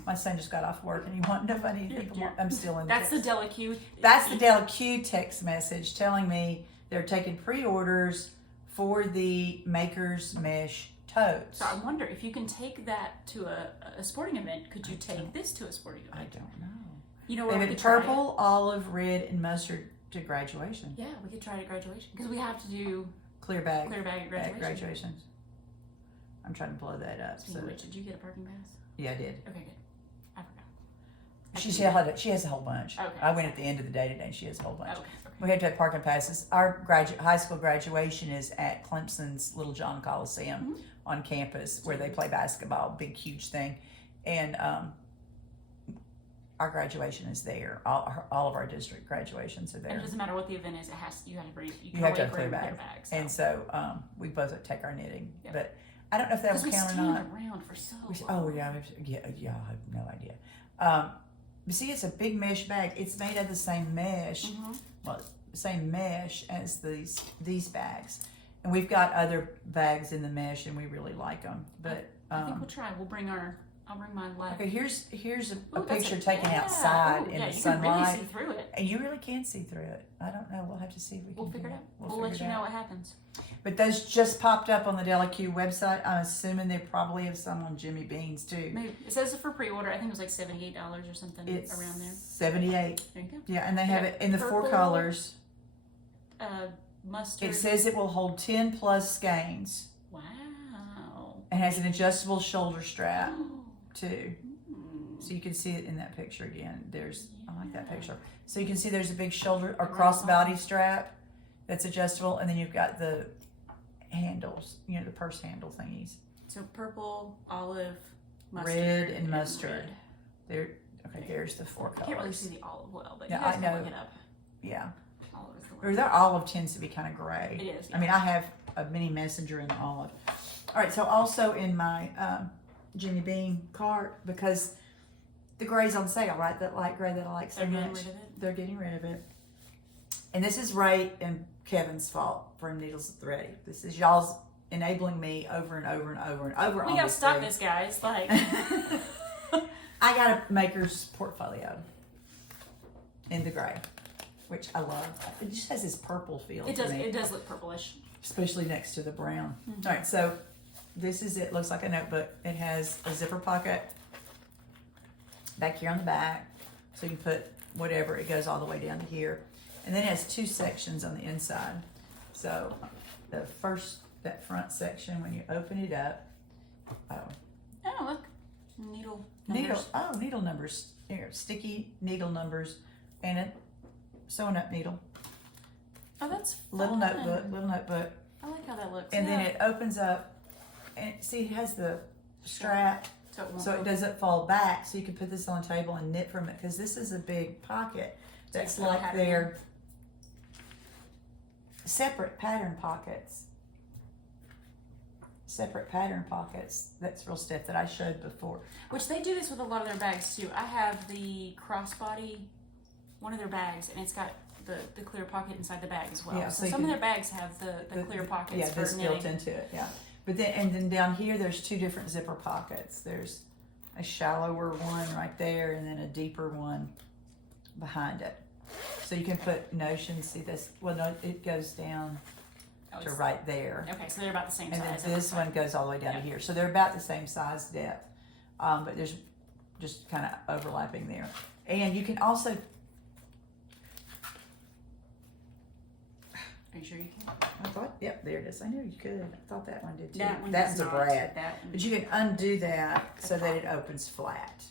My son just got off work and he wanted to know if I need anything from Walmart. I'm still in That's the Delacue. That's the Delacue text message telling me they're taking pre-orders for the Maker's Mesh Totes. So I wonder if you can take that to a sporting event. Could you take this to a sporting event? I don't know. You know what? They have purple, olive, red, and mustard to graduation. Yeah, we could try it at graduation because we have to do clear bag at graduation. I'm trying to blow that up. Speaking of which, did you get a parking pass? Yeah, I did. Okay, good. I forgot. She has a whole bunch. Okay. I went at the end of the day today and she has a whole bunch. Okay. We have to have parking passes. Our high school graduation is at Clemson's Little John Coliseum on campus where they play basketball, big, huge thing. And our graduation is there. All of our district graduations are there. And it doesn't matter what the event is, you have to bring you have to have clear bags. So. And so we both take our knitting. Yep. But I don't know if that will count or not. Around for so long. Oh yeah, I have no idea. But see, it's a big mesh bag. It's made of the same mesh, same mesh as these bags. And we've got other bags in the mesh, and we really like them. But I think we'll try. I'll bring my light. Okay, here's a picture taken outside in the sunlight. You can really see through it. And you really can see through it. I don't know. We'll have to see if we can. We'll figure it out. We'll let you know what happens. But those just popped up on the Delacue website. I'm assuming they probably have some on Jimmy Bean's too. Maybe. It says it for pre-order. I think it was like $78 or something around there. $78. There you go. Yeah, and they have it in the purple, 4 colors. Mustard. It says it will hold 10 plus skeins. Wow. It has an adjustable shoulder strap too. So you can see it in that picture again. I like that picture. So you can see there's a big shoulder or crossbody strap that's adjustable, and then you've got the handles, the purse handle thingies. So purple, olive, mustard, red, and mustard. There's the 4 colors. I can't really see the olive well, but yeah, you guys I can know. look it up. Yeah. Olive is the Or their olive tends to be kind of gray. It is. Yeah. I mean, I have a mini messenger in the olive. All right, so also in my Jimmy Bean cart, because the gray's on sale, right? That light gray that I like so much. Getting rid of it. They're getting rid of it. And this is Ray and Kevin's fault from Needles and Thread. This is y'all's enabling me over and over and over and over. We gotta stop this, guys. Like, I got a maker's portfolio in the gray, which I love. It just has this purple feel. It does. It does look purplish, especially next to the brown. All right, so this is it. Looks like a notebook. It has a zipper pocket back here on the back, so you can put whatever. It goes all the way down to here, and then it has 2 sections on the inside. So that front section, when you open it up, oh look, needle numbers. Needle numbers. Here, sticky needle numbers, and a sewing up needle. Oh, that's fun. Little notebook. I like how that looks. And then it opens up, and see, it has the strap. So it doesn't fall back, so you can put this on the table and knit from it, because this is a big pocket that's like their separate pattern pockets. That's real stiff that I showed before. Which they do this with a lot of their bags too. I have the crossbody, one of their bags, and it's got the clear pocket inside the bag as well. Yeah, so some of their bags have the clear pockets for this knitting. built into it, yeah. But then down here, there's 2 different zipper pockets. There's a shallower one right there, and then a deeper one behind it. So you can put notions. See this? Well, no, it goes down to right there. Okay, so they're about the same and size. And then this one goes all the way down to here. So they're about the same size depth. but there's just kind of overlapping there. And you can also... Are you sure you can? I thought, yep, there it is. I knew you could. I thought that one did too. That one That's does a not. brad. That But you can undo that so that it opens flat.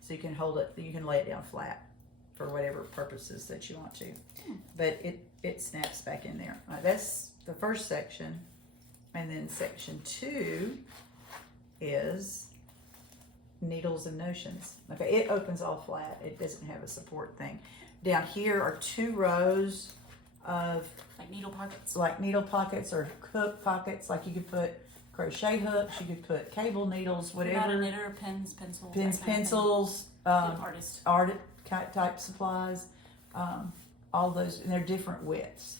So you can hold it, you can lay it down flat for whatever purposes that you want to. But it snaps back in there. All right, that's the first section. And then section 2 is needles and notions. Okay, it opens all flat. It doesn't have a support thing. Down here are 2 rows of like needle pockets or hook pockets. Like you could put crochet hooks, you could put cable needles, whatever. Not a knitter, pens, pencils, art type supplies, all those, and they're different widths.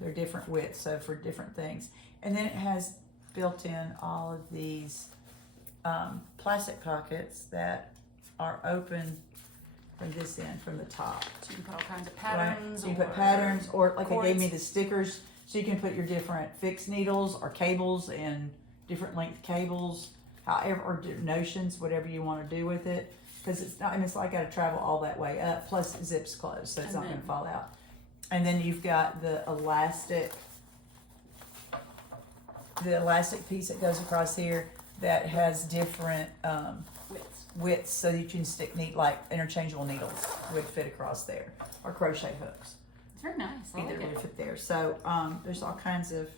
They're different widths, so for different things. And then it has built in all of these plastic pockets that are open from this end, from the top. So you can put all kinds of patterns. Right. So you put patterns, or like they gave me the stickers, so you can put your different fixed needles or cables and different length cables, however, or notions, whatever you want to do with it. Because it's not, I mean, it's like I got to travel all that way up, plus it zips closed, so it's not going to fall out. And then you've got the elastic piece that goes across here that has different widths, so you can stick like interchangeable needles would fit across there, or crochet hooks. It's very nice. Either would fit there. So there's all kinds of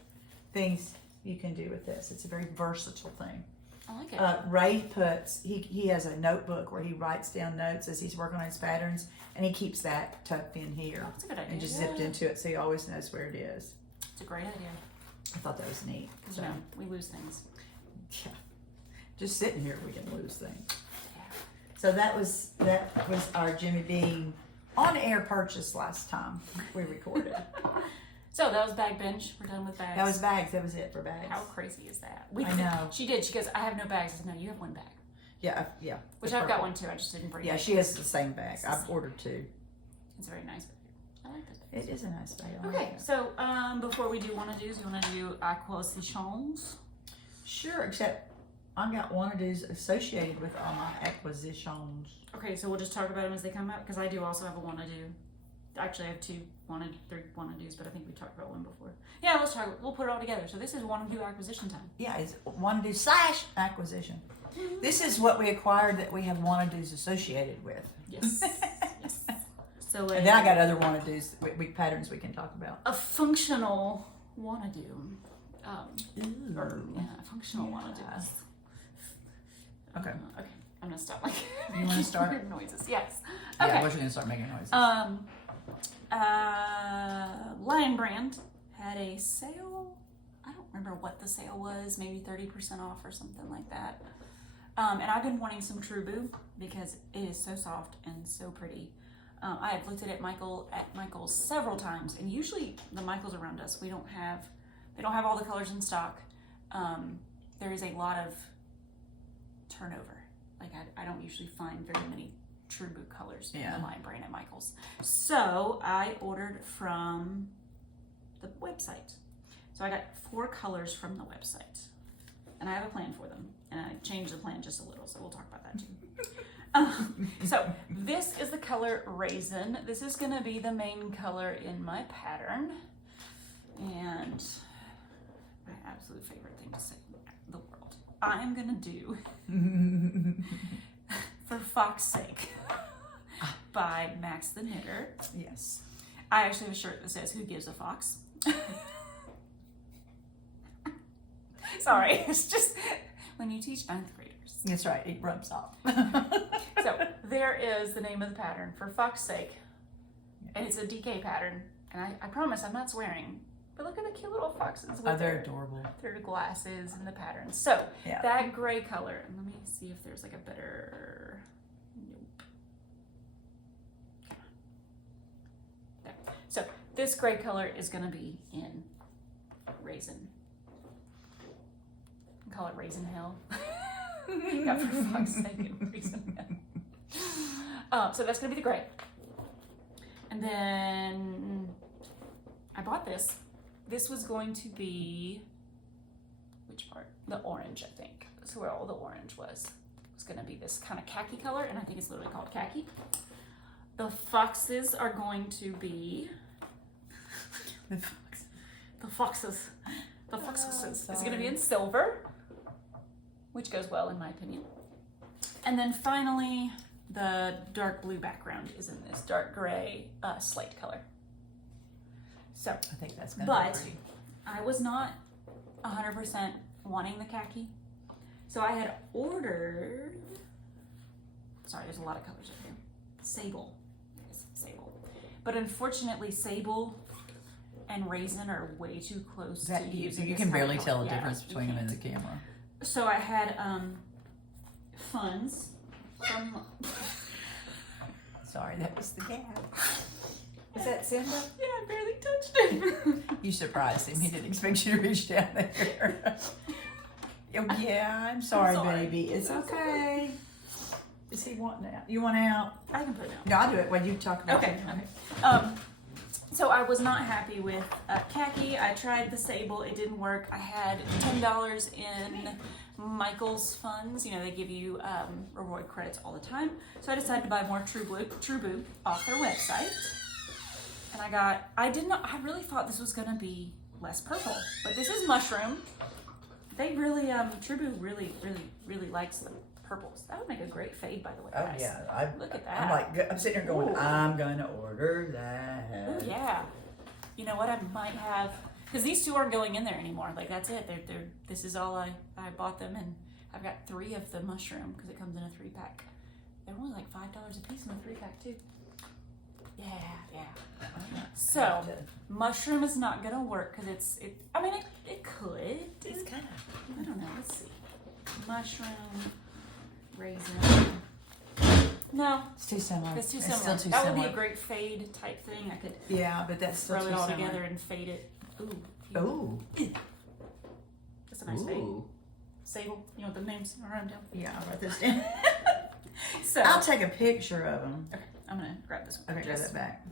things you can do with this. It's a very versatile thing. I like it. Ray puts, he has a notebook where he writes down notes as he's working on his patterns, and he keeps that tucked in here. Oh, that's a good idea. And just zipped into it, so he always knows where it is. It's a great idea. I thought that was neat. Because, we lose things. Yeah. Just sitting here, we can lose things. Yeah. So that was our Jimmy Bean on-air purchase last time we recorded. So that was bag binge. We're done with bags. That was bags. That was it for bags. How crazy is that? I know. She did. She goes, I have no bags. I said, no, you have one bag. Yeah. Which I've got one too. I just didn't bring it. Yeah, she has the same bag. I've ordered 2. It's a very nice bag. I like this bag. It is a nice bag. Okay, so before we do WANNADOS, you want to do acquisitions? Sure, except I've got WANNADOS associated with all my acquisitions. Okay, so we'll just talk about them as they come up, because I do also have a WANNADO. Actually, I have 3 WANNADOs, but I think we talked about one before. Yeah, we'll put it all together. So this is WANNADO acquisition time. Yeah, it's WANNADO/acquisition. This is what we acquired that we have WANNADOs associated with. Yes. Yes. So and then I got other WANNADOs, patterns we can talk about. A functional WANNADO. Functional WANNADOs. Okay. Okay, I'm gonna stop. You want to start? Weird noises. Yes. Okay. Okay. Yeah, we're gonna start making noises. Lion Brand had a sale. I don't remember what the sale was. Maybe 30% off or something like that. And I've been wanting some True because it is so soft and so pretty. I have looked at Michael's several times, and usually the Michaels around us, they don't have all the colors in stock. There is a lot of turnover. Like I don't usually find very many True colors in the Lion Brand at Michael's. So I ordered from the website. So I got 4 colors from the website, and I have a plan for them. And I changed the plan just a little, so we'll talk about that too. So this is the color Raisin. This is going to be the main color in my pattern, and my absolute favorite thing to say in the world. I'm going to do For Fox's Sake by Max the Knitter. Yes. I actually have a shirt that says, "Who gives a fox?" Sorry, it's just when you teach 9th graders. That's right, it rubs off. So there is the name of the pattern, For Fox's Sake. And it's a DK pattern. And I promise I'm not swearing. But look at the cute little foxes with they're adorable. Their glasses and the pattern. So that gray color, and let me see if there's like a better, nope. There. So this gray color is gonna be in Raisin. Call it Raisin Hell. Yeah, For Fox's Sake, and Raisin Hell. So that's gonna be the gray. And then I bought this. This was going to be, which part? The orange, I think. That's where all the orange was. was going to be this kind of khaki color, and I think it's literally called khaki. The foxes are going to be the foxes. It's going to be in silver, which goes well in my opinion. And then finally, the dark blue background is in this dark gray slate color. So I think that's going to be pretty. I was not 100% wanting the khaki, so I had ordered. Sorry, there's a lot of colors up here. Sable. Yes, sable. But unfortunately, sable and raisin are way too close to using. You can barely tell the difference between them in the camera. So I had funds from. Sorry, that was the cat. Is that Simba? Yeah, I barely touched him. You surprised him. He didn't expect you to reach down there. Oh, yeah, I'm sorry, baby. It's okay. Is he wanting out? You want out? I can put it out. No, I'll do it while you talk about it. Okay. So I was not happy with khaki. I tried the sable. It didn't work. I had $10 in Michael's funds. You know, they give you reward credits all the time. So I decided to buy more True Blue off their website. And I really thought this was going to be less purple. But this is mushroom. They really, True Blue really likes the purples. That would make a great fade, by the way, guys. Oh, yeah. Look at that. I'm sitting here going, Ooh. I'm going to order that. Ooh, yeah. You know what? I might have, because these two aren't going in there anymore. Like, that's it. This is all I bought them, and I've got 3 of the mushroom because it comes in a 3-pack. They're only like $5 a piece in a 3-pack, too. Yeah. So, mushroom is not going to work because it could. It's kind of, I don't know. Let's see. Mushroom, raisin. No. It's too similar. It's too similar. Still too that similar. would be a great fade type thing. I could but that's still throw too it all similar. together and fade it. Ooh. Ooh. That's a nice fade. Sable. You know what the names are around down? Yeah, I'll write this down. So I'll take a picture of them. Okay, I'm gonna grab this one. Okay, grab that back.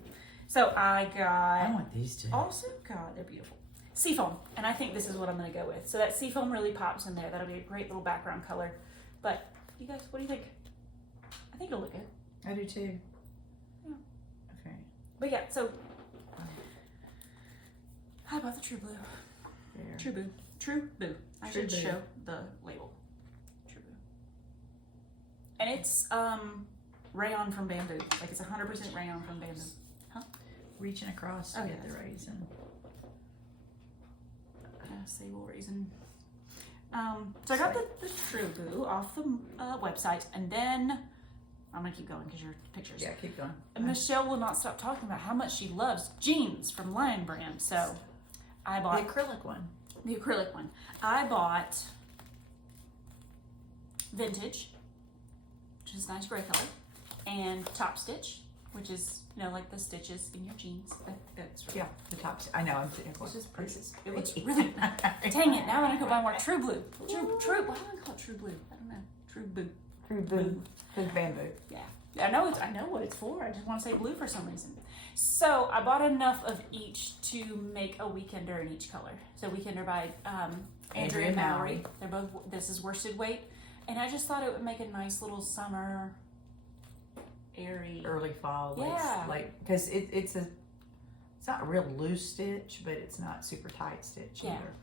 So I got. I want these two. Also, God, they're beautiful. Seafoam, and I think this is what I'm gonna go with. So that seafoam really pops in there. That'll be a great little background color. But you guys, what do you think? I think it'll look good. I do too. Yeah. Okay. But yeah, so how about the True Blue? There. True Blue. I should show the label. True Blue. And it's rayon from bamboo. Like it's 100% rayon from bamboo. Huh? Reaching across to get the raisin. Sable raisin. So I got the True Blue off the website, and then I'm gonna keep going because your pictures. Yeah, keep going. And Michelle will not stop talking about how much she loves jeans from Lion Brand. So I bought the acrylic one. The acrylic one. I bought Vintage, which is a nice gray color, and Top Stitch, which is like the stitches in your jeans. That's right. Yeah, the top. I know. I'm sitting It's just pretty. It looks really. Dang it! Now I'm gonna go buy more True Blue. True. Why do I call it True Blue? I don't know. True Blue. True Blue. Because bamboo. Yeah. I know what it's for. I just want to say blue for some reason. So I bought enough of each to make a Weekender in each color. So Weekender by Andrea and Mallory. They're both. This is worsted weight, and I just thought it would make a nice little summer, airy, early fall. Yeah. Because it's not a real loose stitch, but it's not super tight stitch either.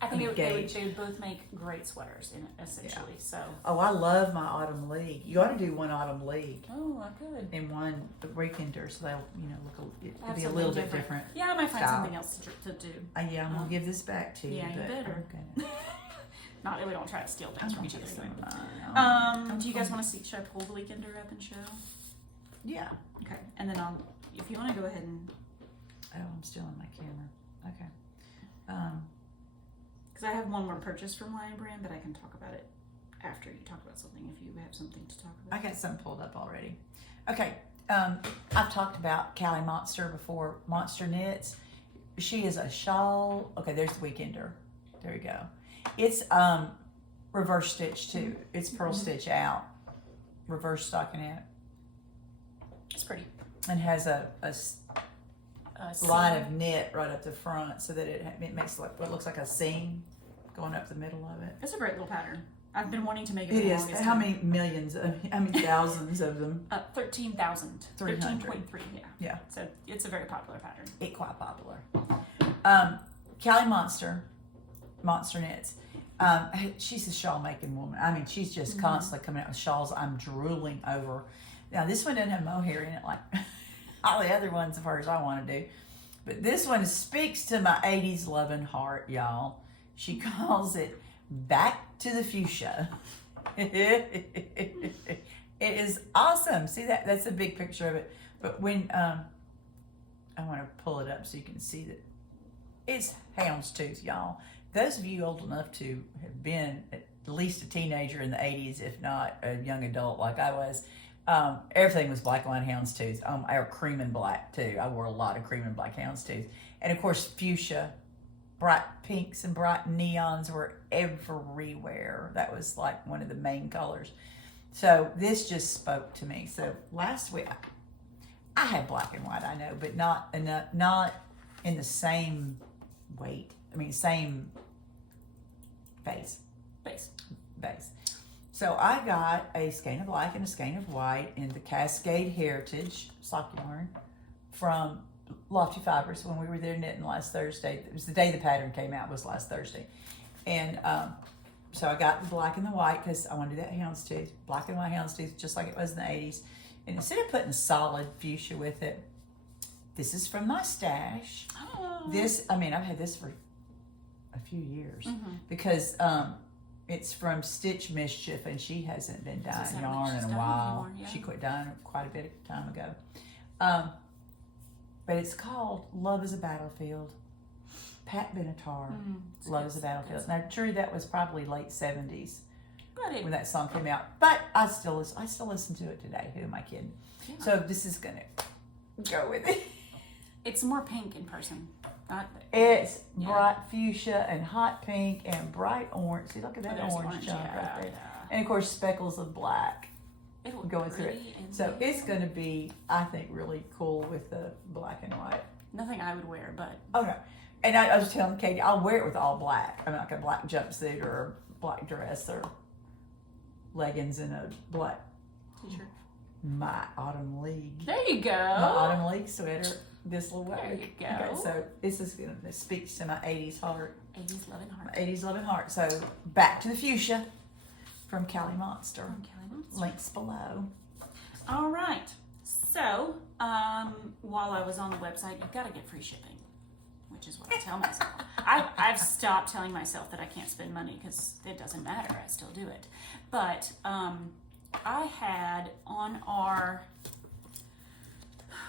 I think they would both make great sweaters essentially. So. Oh, I love my autumn league. You ought to do one autumn league. Oh, I could. And one Weekender, so they'll it'll be a little bit different. Yeah, I might find something else to do. Yeah, I'm gonna give this back to you. Yeah, you better. Okay. Not that we don't try to steal things from each other. Do you guys want to see? Should I pull the Weekender up and show? Yeah. Okay, and then if you want to go ahead and. Oh, I'm still on my camera. Okay. Because I have one more purchase from Lion Brand, but I can talk about it after you talk about something if you have something to talk about. I got something pulled up already. Okay. I've talked about Callie Monster before. Monster Knits. She is a shawl. Okay, there's the Weekender. There you go. It's reverse stitch too. It's purl stitch out, reverse stockinette. It's pretty. And has a line of knit right up the front, so that it makes what looks like a seam going up the middle of it. It's a great little pattern. I've been wanting to make it. It is. How many millions? How many thousands of them? 13,000. 13.3. Yeah. Yeah. So it's a very popular pattern. It's quite popular. Callie Monster Knits. She's a shawl making woman. I mean, she's just constantly coming out with shawls I'm drooling over. Now, this one doesn't have mohair in it like all the other ones of hers I want to do. But this one speaks to my 80s loving heart, y'all. She calls it Back to the Fuchsia. It is awesome. See that? That's a big picture of it. But when, I want to pull it up so you can see that it's houndstooth, y'all. Those of you old enough to have been at least a teenager in the 80s, if not a young adult like I was, everything was black and white houndstooth. Or cream and black too. I wore a lot of cream and black houndstooth. And of course, fuchsia, bright pinks and bright neons were everywhere. That was like one of the main colors. So this just spoke to me. So last week, I had black and white, I know, but not in the same weight. I mean, same base. So I got a skein of black and a skein of white in the Cascade Heritage sock yarn from Lofty Fibers when we were there knitting last Thursday. It was the day the pattern came out, was last Thursday. And so I got the black and the white because I wanted to do that houndstooth, black and white houndstooth, just like it was in the 80s. And instead of putting solid fuchsia with it, this is from my stash. Oh. This, I mean, I've had this for a few years because it's from Stitch Mischief, and she hasn't been dyeing yarn in a while. Anymore, yeah. She quit dyeing quite a bit of time ago. But it's called Love is a Battlefield. Pat Benatar, Love is a Battlefield. Now, true, that was probably late 70s when that song came out. But I still listen to it today. Who am I kidding? Yeah. So this is going to go with it. It's more pink in person. It's bright fuchsia and hot pink and bright orange. See, look at that orange chunk right there. Yeah. And, of course, speckles of black going through it. So it's going to be, I think, really cool with the black and white. Nothing I would wear, but... Okay. And I was telling Caytee, I'll wear it with all black. I mean, like a black jumpsuit or a black dress or leggings and a black t-shirt. My Autumn League. There you go. My Autumn League sweater. This little way. There you go. Okay, so this speaks to my 80s heart. 80s loving heart. My 80s loving heart. So Back to the Fuchsia from Callie Monster. Links below. All right. So while I was on the website, you've got to get free shipping, which is what I tell myself. I've stopped telling myself that I can't spend money because it doesn't matter. I still do it. But I had on our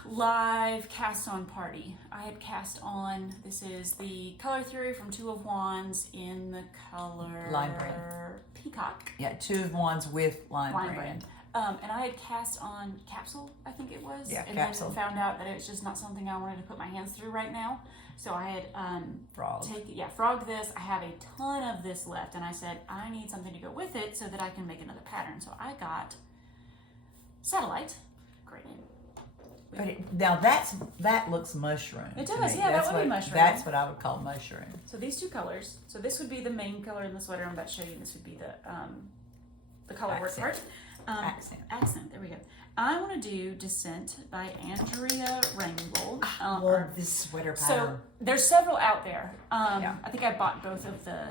live cast on party, I had cast on, this is the Color Theory from Two of Wands in the color Lime brand. Peacock. Yeah, Two of Wands with lime brand. And I had cast on Capsule, I think it was. Yeah, and Capsule. Then found out that it was just not something I wanted to put my hands through right now. So I had frogged this. I have a ton of this left, and I said I need something to go with it so that I can make another pattern. So I got Satellite. Great name. But now that looks mushroom. It does, yeah. That would be mushroom. That's what I would call mushroom. So these two colors. So this would be the main color in the sweater I'm about to show you. And this would be the color work part. Accent. There we go. I want to do Descent by Andrea Rainbow. I love this sweater pattern. So there's several out there. I think I bought both of the.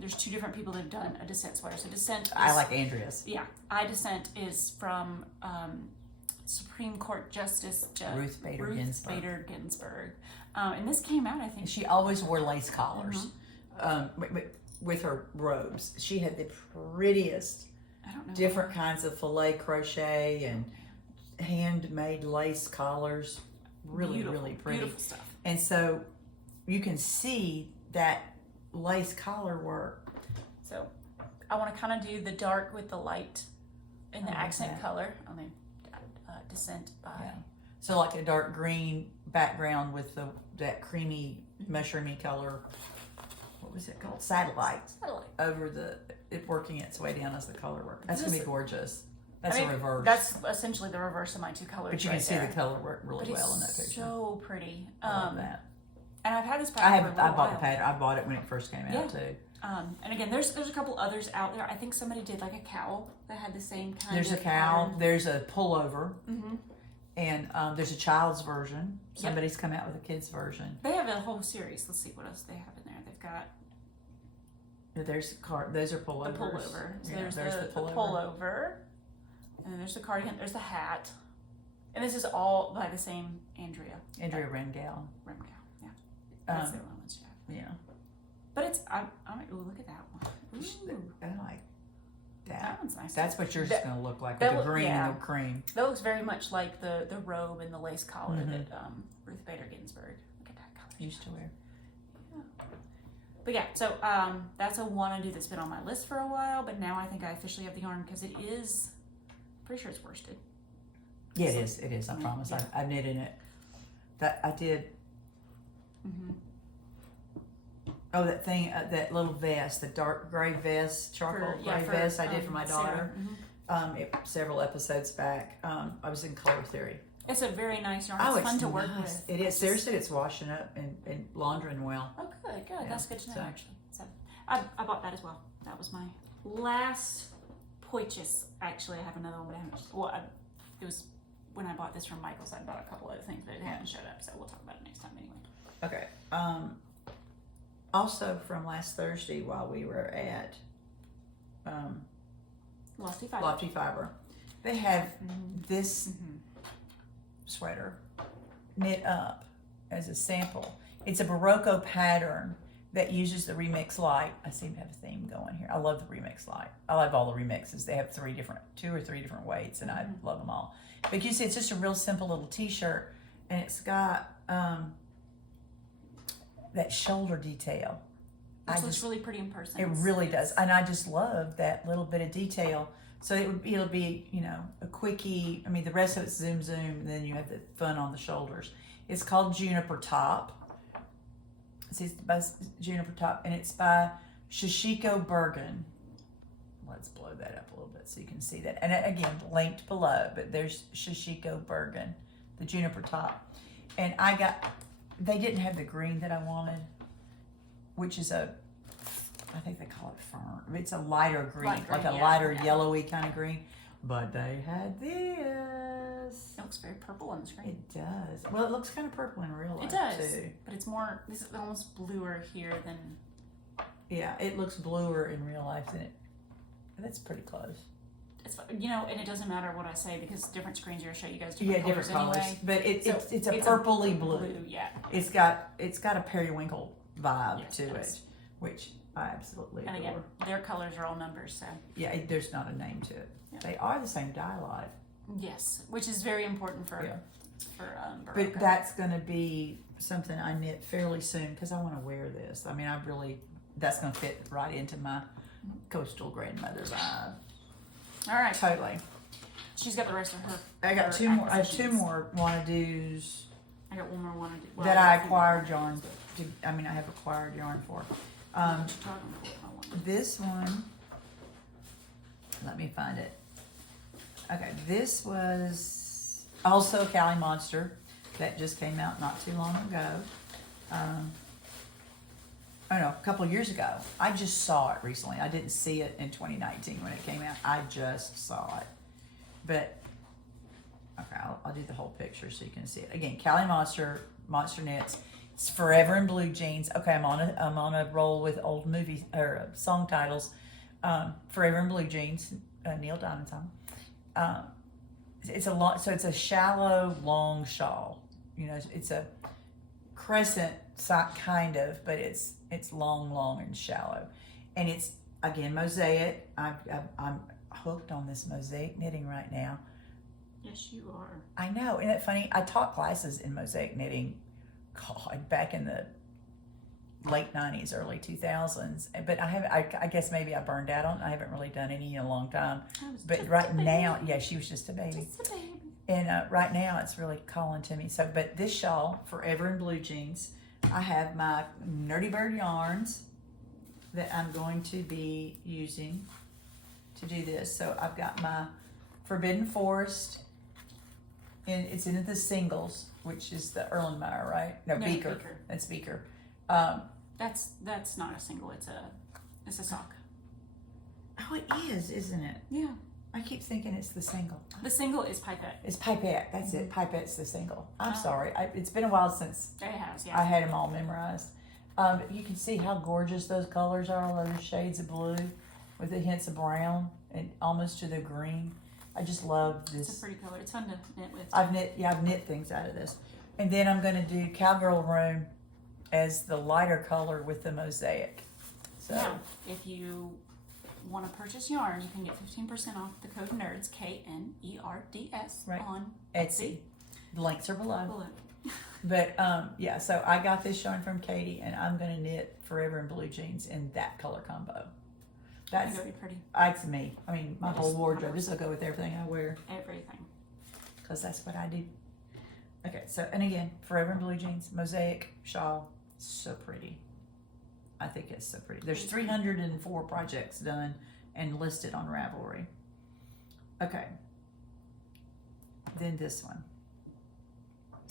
There's two different people that have done a Descent sweater. So Descent. I like Andrea's. Yeah, Descent is from Supreme Court Justice Ruth Bader Ginsburg. And this came out, I think. She always wore lace collars with her robes. She had the prettiest, different kinds of filet crochet and handmade lace collars. Really, really pretty. Beautiful stuff. And so you can see that lace collar work. So I want to kind of do the dark with the light in the accent color. I mean, Descent by. Yeah. So like a dark green background with that creamy mushroomy color. What was it called? Satellite. Over it working its way down as the color work. That's gonna be gorgeous. That's a reverse. That's essentially the reverse of my two colors. But you can see the color work really well in that picture. So pretty. I love that. And I've had this pattern for a while. I bought the pattern. I bought it when it first came out too. And again, there's a couple others out there. I think somebody did like a cowl that had the same kind There's of a cowl. pattern. There's a pullover. And there's a child's version. Somebody's come out with a kid's version. They have a whole series. Let's see what else they have in there. They've got... Those are pullovers. The pullover. So yeah, there's the pullover. And then there's the cardigan. There's the hat. And this is all by the same Andrea. Andrea Remgau. Yeah. That's the only ones you have. Yeah. But it's, ooh, look at that one. Ooh. I like that. That one's nice. That's what yours is going to look like with the green and the cream. That looks very much like the robe and the lace collar that Ruth Bader Ginsburg. Look at that color. Used to wear. Yeah. But yeah, so that's a wanna-do that's been on my list for a while, but now I think I officially have the yarn because it is, pretty sure it's worsted. Yeah, it is. I promise. Yeah. I've knitted it. That I did. Oh, that thing, that little vest, the dark gray vest, charcoal gray vest I did for my daughter. Several episodes back. I was in Color Theory. It's a very nice yarn. It's fun to work with. It is. Seriously, it's washing up and laundering well. Oh, good. Yeah. That's good to know, actually. So I bought that as well. That was my last purchase. Actually, I have another one, but I haven't. It was when I bought this from Michael's. I bought a couple other things, but it hadn't showed up. So we'll talk about it next time anyway. Okay. Also from last Thursday while we were at Lofty Fiber, they have this sweater knit up as a sample. It's a Berroco pattern that uses the Remix Light. I seem to have a theme going here. I love the Remix Light. I love all the remixes. They have two or three different weights, and I love them all. But you see, it's just a real simple little t-shirt, and it's got that shoulder detail. It looks really pretty in person. It really does, and I just love that little bit of detail. So it'll be a quickie. I mean, the rest of it's zoom, and then you have the fun on the shoulders. It's called Juniper Top. It's by Juniper Top, and it's by Shishiko Bergen. Let's blow that up a little bit so you can see that. And again, linked below, but there's Shishiko Bergen, the Juniper Top. And they didn't have the green that I wanted, which is I think they call it fern. It's a lighter green, like a lighter yellowy kind of green. But they had this. It looks very purple on the screen. It does. Well, it looks kind of purple in real life, it does, too. But it's more, this is almost bluer here than... Yeah, it looks bluer in real life than it... That's pretty close. It's, and it doesn't matter what I say because different screens are going to show you guys different colors anyway. But it's a purpley blue. Yeah. It's got a periwinkle vibe to it, which I absolutely adore. And again, their colors are all numbers, so... Yeah, there's not a name to it. Yeah. They are the same dye lot. Yes, which is very important for Berroco. But that's going to be something I knit fairly soon because I want to wear this. I mean, that's going to fit right into my coastal grandmother vibe. All right. Totally. She's got the rest of her. I got two more. I have two more wanna-dos. I got one more wanna-do. That I acquired yarn. I have acquired yarn for. This one. Let me find it. Okay, this was also Cali Monster that just came out not too long ago. A couple of years ago. I just saw it recently. I didn't see it in 2019 when it came out. I just saw it. But, okay, I'll do the whole picture so you can see it. Again, Cali Monster Knits. It's Forever in Blue Jeans. Okay, I'm on a roll with old movie or song titles. Forever in Blue Jeans, Neil Diamond song. It's a shallow, long shawl. It's a crescent kind of, but it's long and shallow, and it's again mosaic. I'm hooked on this mosaic knitting right now. Yes, you are. I know, isn't it funny? I taught classes in mosaic knitting, back in the late 90s, early 2000s, but I guess maybe I burned out on it. I haven't really done any in a long time. But right now, she was just a baby. Just a baby. And right now it's really calling to me. So, but this shawl, Forever in Blue Jeans, I have my Nerdy Bird yarns that I'm going to be using to do this. So I've got my Forbidden Forest, and it's in the singles, which is the Erlenmeyer, right? No, Beaker. That's Beaker. That's not a single. It's a It's a sock. Oh, it is, isn't it? Yeah. I keep thinking it's the single. The single is pipette. It's pipette. That's it. Pipette's the single. I'm sorry. It's been a while since it has, yeah. I had them all memorized. You can see how gorgeous those colors are. All those shades of blue with the hints of brown and almost to the green. I just love this. It's a pretty color. It's fun to knit with. I've knit things out of this. And then I'm going to do Cowgirl Room as the lighter color with the mosaic. So yeah, if you want to purchase yarn, you can get 15% off the code NERDS, KNERDS, right. on Etsy. The links are below. Below. But yeah, so I got this yarn from Caytee, and I'm going to knit Forever in Blue Jeans in that color combo. That's going to be pretty. It's me. I mean, my whole wardrobe. This will go with everything I wear. Everything. Because that's what I do. Okay, so, and again, Forever in Blue Jeans, mosaic shawl. So pretty. I think it's so pretty. There's 304 projects done and listed on Ravelry. Okay. Then this one.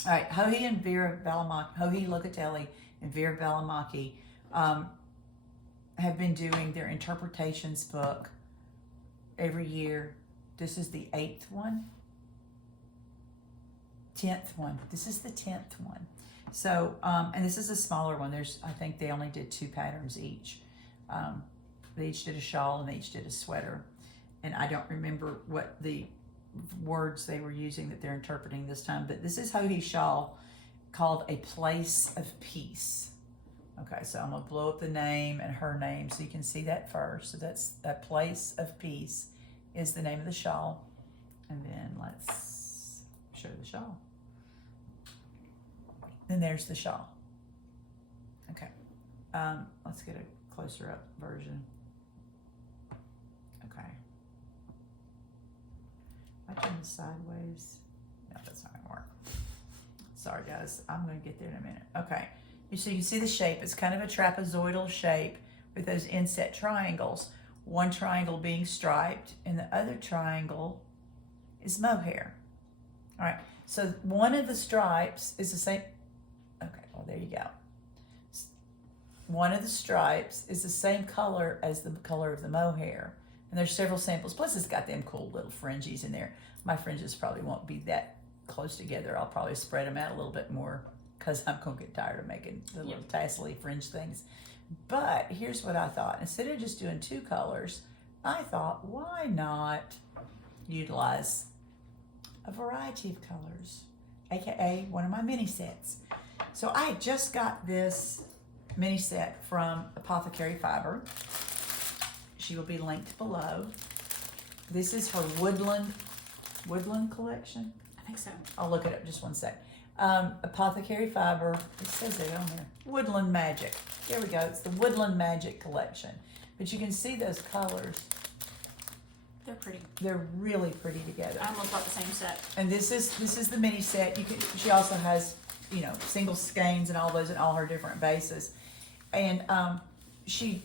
All right, Joji and Vera Balamaki, Joji Locatelli and Vera Balamaki have been doing their interpretations book every year. This is the 8th one. 10th one. This is the 10th one. So, and this is a smaller one. I think they only did 2 patterns each. They each did a shawl and they each did a sweater. And I don't remember what the words they were using that they're interpreting this time, but this is Joji's shawl called A Place of Peace. Okay, so I'm going to blow up the name and her name so you can see that first. So that's A Place of Peace is the name of the shawl. And then let's show the shawl. Then there's the shawl. Okay, let's get a closer up version. Okay. I turn this sideways. No, that's not gonna work. Sorry guys, I'm gonna get there in a minute. Okay, so you can see the shape. It's kind of a trapezoidal shape with those inset triangles. One triangle being striped and the other triangle is mohair. All right, so one of the stripes is the same. Okay, well, there you go. One of the stripes is the same color as the color of the mohair. And there's several samples. Plus, it's got them cool little fringes in there. My fringes probably won't be that close together. I'll probably spread them out a little bit more because I'm going to get tired of making the little tassely fringe things. But here's what I thought. Instead of just doing 2 colors, I thought, why not utilize a variety of colors, aka one of my mini sets. So I had just got this mini set from Apothecary Fiber. She will be linked below. This is her woodland collection. I think so. I'll look it up just one sec. Apothecary Fiber, it says it on there. Woodland Magic. There we go. It's the Woodland Magic collection. But you can see those colors. They're pretty. They're really pretty together. I almost bought the same set. And this is the mini set. She also has, single skeins and all those in all her different bases. And she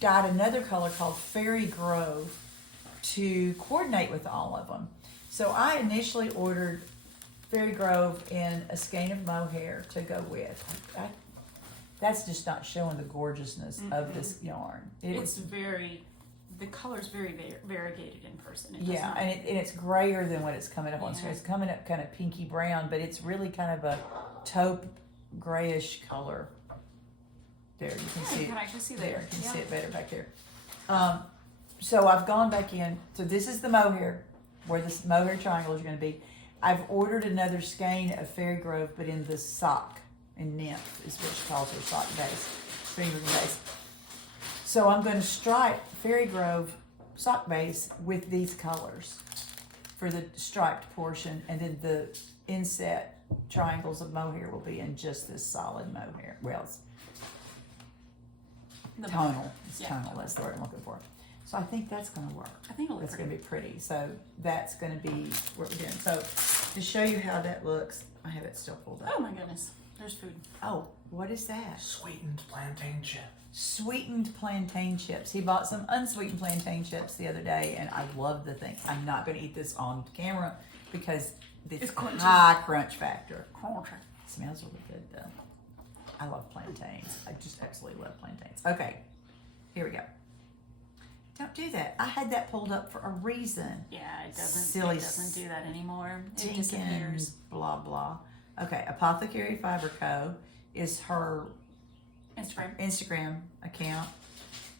dyed another color called Fairy Grove to coordinate with all of them. So I initially ordered Fairy Grove in a skein of mohair to go with. That's just not showing the gorgeousness of this yarn. The color's very variegated in person. And it's grayer than what it's coming up on screen. It's coming up kind of pinky brown, but it's really kind of a taupe grayish color. There, you can see it. You can actually see there. You can see it better back there. So I've gone back in. So this is the mohair, where this mohair triangle is going to be. I've ordered another skein of Fairy Grove, but in the sock, in nymph is what she calls her sock base, string base. So I'm going to stripe Fairy Grove sock base with these colors for the striped portion, and then the inset triangles of mohair will be in just this solid mohair. Well, it's tonal. It's tonal. That's the word I'm looking for. So I think that's going to work. I think it'll look That's going to be pretty. So that's going to be what we're doing. So to show you how that looks, I have it still pulled up. Oh my goodness. There's food. Oh, what is that? Sweetened plantain chips. Sweetened plantain chips. He bought some unsweetened plantain chips the other day, and I love the thing. I'm not going to eat this on camera because it's high crunch factor. Crunchy. Smells really good though. I love plantains. I just absolutely love plantains. Okay. Here we go. Don't do that. I had that pulled up for a reason. Yeah, it doesn't. Silly It doesn't do that anymore. It Stinking disappears. blah blah. Okay, Apothecary Fiber Co. is her Instagram account,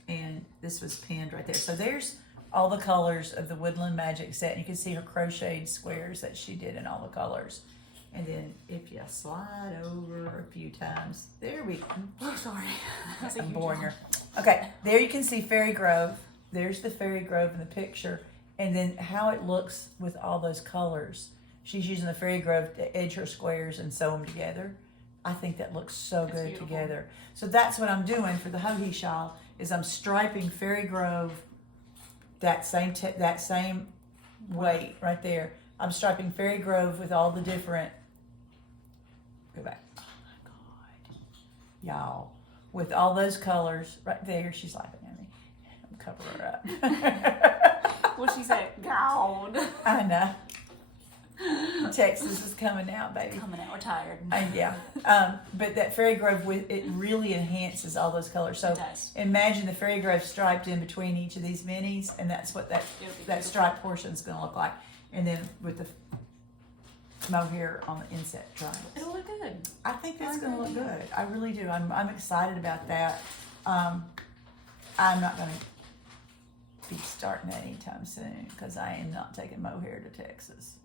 and this was pinned right there. So there's all the colors of the Woodland Magic set. And you can see her crocheted squares that she did in all the colors. And then if you slide over a few times, there we go. Oh, sorry. I'm boring her. Okay, there you can see Fairy Grove. There's the Fairy Grove in the picture. And then how it looks with all those colors. She's using the Fairy Grove to edge her squares and sew them together. I think that looks so good beautiful. Together. So that's what I'm doing for the Ho-He shawl is I'm striping Fairy Grove that same weight right there. I'm striping Fairy Grove with all the different. Go back. Oh my God, y'all! With all those colors right there, she's laughing at me. I'm covering her up. What she said? God. I know. Texas is coming out, baby. Coming out. We're tired. Yeah. But that Fairy Grove, it really enhances all those colors. So imagine the Fairy Grove striped in between each of these minis, and that's what that striped portion is going to look like. And then with the mohair on the inset triangle. It'll look good. I think that's going to look good. I really do. I'm excited about that. I'm not going to be starting that anytime soon because I am not taking mohair to Texas.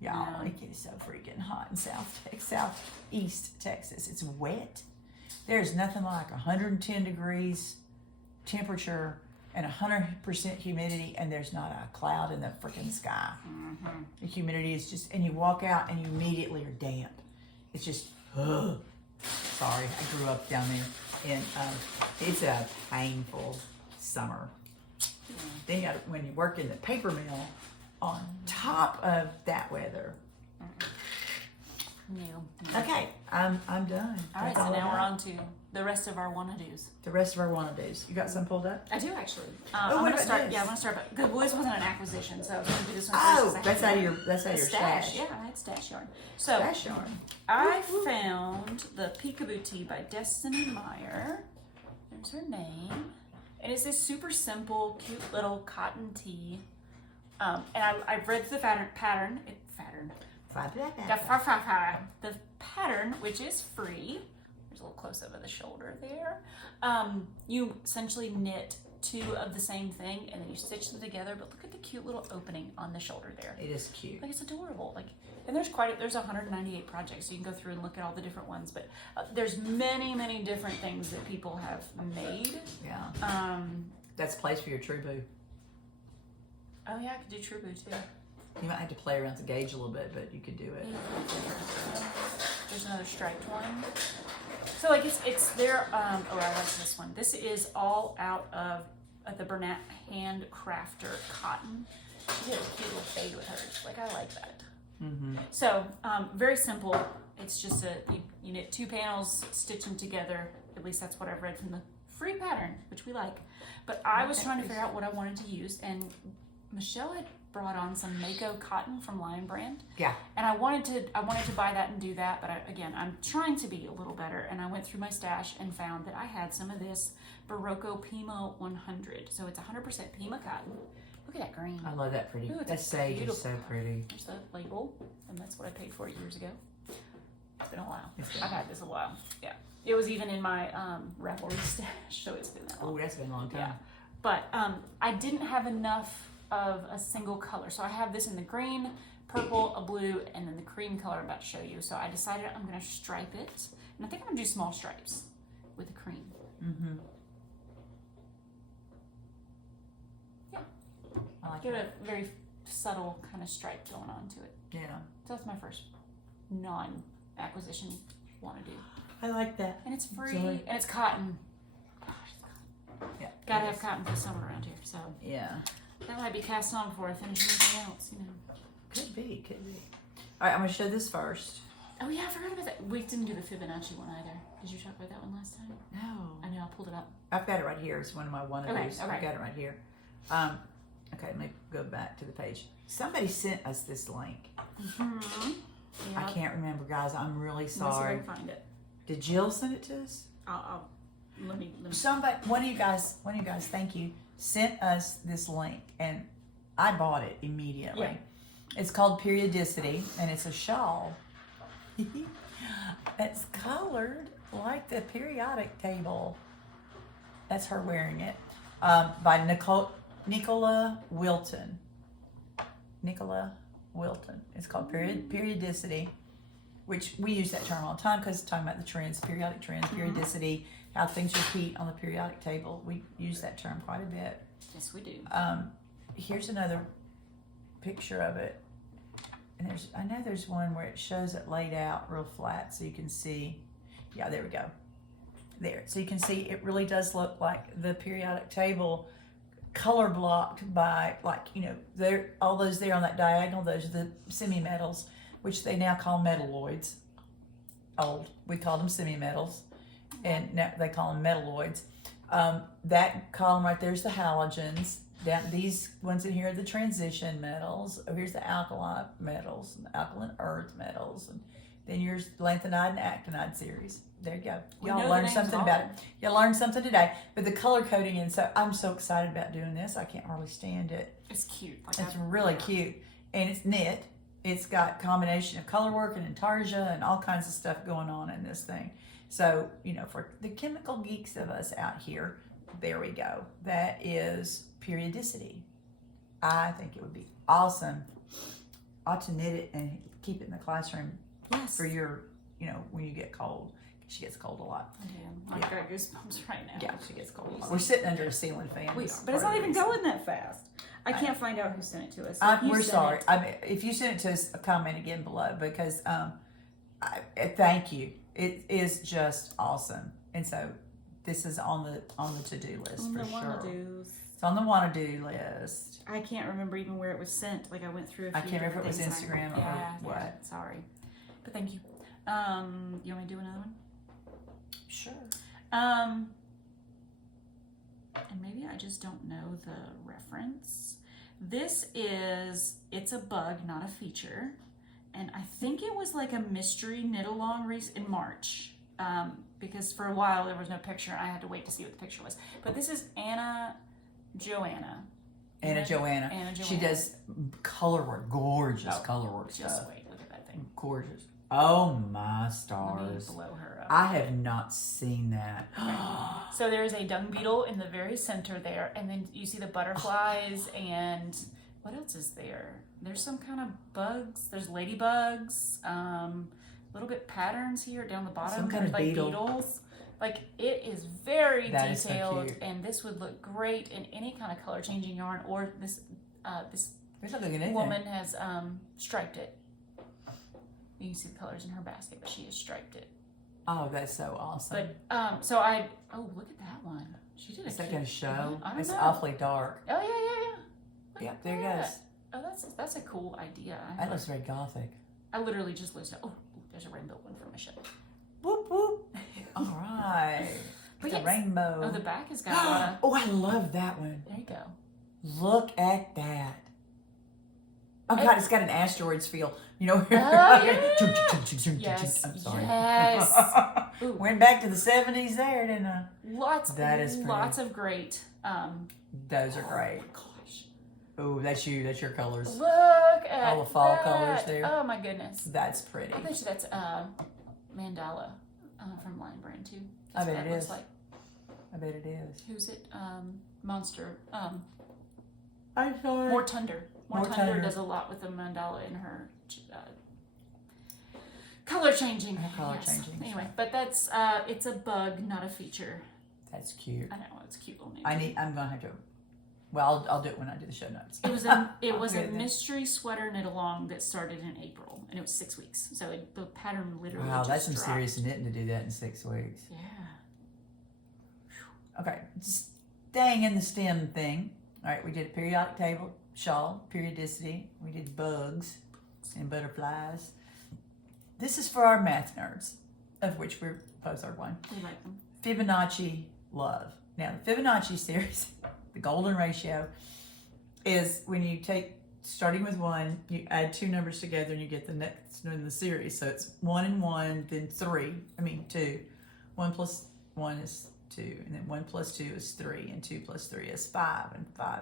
Y'all, it gets so freaking hot in southeast Texas. It's wet. There's nothing like 110 degrees temperature and 100% humidity, and there's not a cloud in the freaking sky. The humidity is just, and you walk out and you immediately are damp. It's just, ugh. Sorry, I grew up down there, and it's a painful summer. Then you got when you work in the paper mill on top of that weather. Okay, I'm done. All right, so now we're on to the rest of our wanna-dos. The rest of our wanna-dos. You got some pulled up? I do actually. I'm gonna start. Yeah, I'm gonna start. Good Boys wasn't an acquisition, so I was gonna do this one first. That's out of your stash. Yeah, I had stash yarn. So stash yarn. I found the Peekaboo Tee by Destiny Meyer. There's her name. And it's this super simple, cute little cotton tee. And I've read the pattern. The pattern, which is free. There's a little close-up of the shoulder there. You essentially knit two of the same thing, and then you stitch them together. But look at the cute little opening on the shoulder there. It is cute. Like, it's adorable. And there's 198 projects, so you can go through and look at all the different ones. But there's many different things that people have made. Yeah. That's a place for your True Boo. Oh yeah, I could do True Boo too. You might have to play around with the gauge a little bit, but you could do it. There's another striped one. So it's their I like this one. This is all out of the Bernat Handcrafter cotton. She did a cute little fade with hers. I like that. So very simple. It's just you knit two panels, stitch them together. At least that's what I've read from the free pattern, which we like. But I was trying to figure out what I wanted to use, and Michelle had brought on some Mako cotton from Lion Brand. Yeah. And I wanted to buy that and do that, but I'm trying to be a little better, and I went through my stash and found that I had some of this Berroco Pima 100. So it's 100% Pima cotton. Look at that green. I love that pretty. That sage is so pretty. There's the label, and that's what I paid for it years ago. It's been a while. I've had this a while. Yeah. It was even in my Ravelry stash, so it's been that long. Oh, that's been a long time. Yeah. But I didn't have enough of a single color. So I have this in the green, purple, a blue, and then the cream color I'm about to show you. So I decided I'm going to stripe it. And I think I'm going to do small stripes with the cream. Yeah. I like Get a very subtle kind of stripe going on to it. Yeah. So that's my first non-acquisition wanna-do. I like that. And it's free, and it's cotton. Gosh, it's cotton. Yeah. Gotta have cotton for summer around here, so. Yeah. That might be cast on before I finish anything else, Could be. All right, I'm gonna show this first. Oh yeah, I forgot about that. We didn't do the Fibonacci one either. Did you talk about that one last time? No. I know, I pulled it up. I've got it right here. It's one of my wanna-dos. Okay. I've got it right here. Okay, let me go back to the page. Somebody sent us this link. Yep. I can't remember, guys. I'm really sorry. Let's see if I can find it. Did Jill send it to us? let me. Somebody, one of you guys, thank you, sent us this link, and I bought it immediately. Yeah. It's called Periodicity, and it's a shawl. It's colored like the periodic table. That's her wearing it. By Nicola Wilton. It's called Periodicity, which we use that term all the time because it's talking about the trends, periodic trends, periodicity, how things repeat on the periodic table. We use that term quite a bit. Yes, we do. Here's another picture of it. And I know there's one where it shows it laid out real flat so you can see. Yeah, there we go. There. So you can see it really does look like the periodic table, color blocked by, like, you know, there, all those there on that diagonal, those are the semi-metals, which they now call metalloids. We called them semi-metals, and now they call them metalloids. That column right there is the halogens. Down, these ones in here are the transition metals. Oh, here's the alkali metals, and the alkaline earth metals, and then yours lanthanide and actinide series. There you go. Y'all learned something about it. You learned something today. But the color coding, and so I'm so excited about doing this. I can't hardly stand it. It's cute. Like it's really cute, and it's knit. It's got combination of color work and intarsia and all kinds of stuff going on in this thing. So, you know, for the chemical geeks of us out here, there we go. That is periodicity. I think it would be awesome. Ought to knit it and keep it in the classroom for your, you know, when you get cold. She gets cold a lot. I do. I've got goosebumps right now. Yeah, she gets cold a lot. We're sitting under a ceiling fan. We are, but it's not even going that fast. I can't find out who sent it to us. We're sorry. I mean, if you sent it to us, comment again below because thank you. It is just awesome, and so this is on the to-do list for sure. It's on the wanna-do list. I can't remember even where it was sent. Like I went through. I can't remember if it was Instagram or what. Yeah, sorry, but thank you. You want me to do another one? Sure. And maybe I just don't know the reference. It's a bug, not a feature. And I think it was like a mystery knit along in March. Because for a while there was no picture and I had to wait to see what the picture was. But this is Anna Joanna. She does color work, gorgeous color work stuff. Just wait, look at that thing. Gorgeous. Oh my stars. Let me blow her up. I have not seen that. So there's a dung beetle in the very center there, and then you see the butterflies, and what else is there? There's some kind of bugs. There's ladybugs, little bit patterns here down the bottom. Some kind of like beetle. Beetles. Like it is very that is detailed, so cute. And this would look great in any kind of color changing yarn. Or this There's nothing in it. woman has striped it. You can see the colors in her basket, but she has striped it. Oh, that's so awesome. But look at that one. She did. Is that going to show? I don't It's know. awfully dark. Oh yeah. Look Yeah, at there it that. goes. Oh, that's a cool idea. That looks very gothic. I literally just looked at. Oh, there's a rainbow one for Michelle. Whoop whoop. All right. But the rainbow. Oh, the back has got a lot of. Oh, I love that one. There you go. Look at that. Oh God, it's got an asteroids feel. You know. Yes. I'm sorry. Yes. Went back to the 70s there, didn't I? Lots of great. Those are great. Oh my gosh. Oh, that's you. That's your colors. Look at all the fall that. colors there. Oh my goodness. That's pretty. I bet you that's Mandala from Line Brand too. I That's bet what it looks is. like. I bet it is. Who's it? Monster. I'm sorry. More Tunder. More Tunder Tunder does a lot with the mandala in her color changing. Changing. Anyway, but that's it's a bug, not a feature. That's cute. I know it's a cute little name. I'm gonna have to. Well, I'll do it when I do the show notes. It was a mystery sweater knit along that started in April, and it was 6 weeks. So the pattern literally. Wow, that's some dropped. serious knitting to do that in 6 weeks. Yeah. Okay, just staying in the STEM thing. All right, we did a periodic table, shawl, periodicity. We did bugs and butterflies. This is for our math nerds, of which we're both are one. We like them. Fibonacci love. Now, the Fibonacci series, the golden ratio, is when you take, starting with 1, you add 2 numbers together and you get the next in the series. So it's 1 and 1, then 3. I mean 2. 1 plus 1 is 2, and then 1 plus 2 is 3, and 2 plus 3 is 5, and 5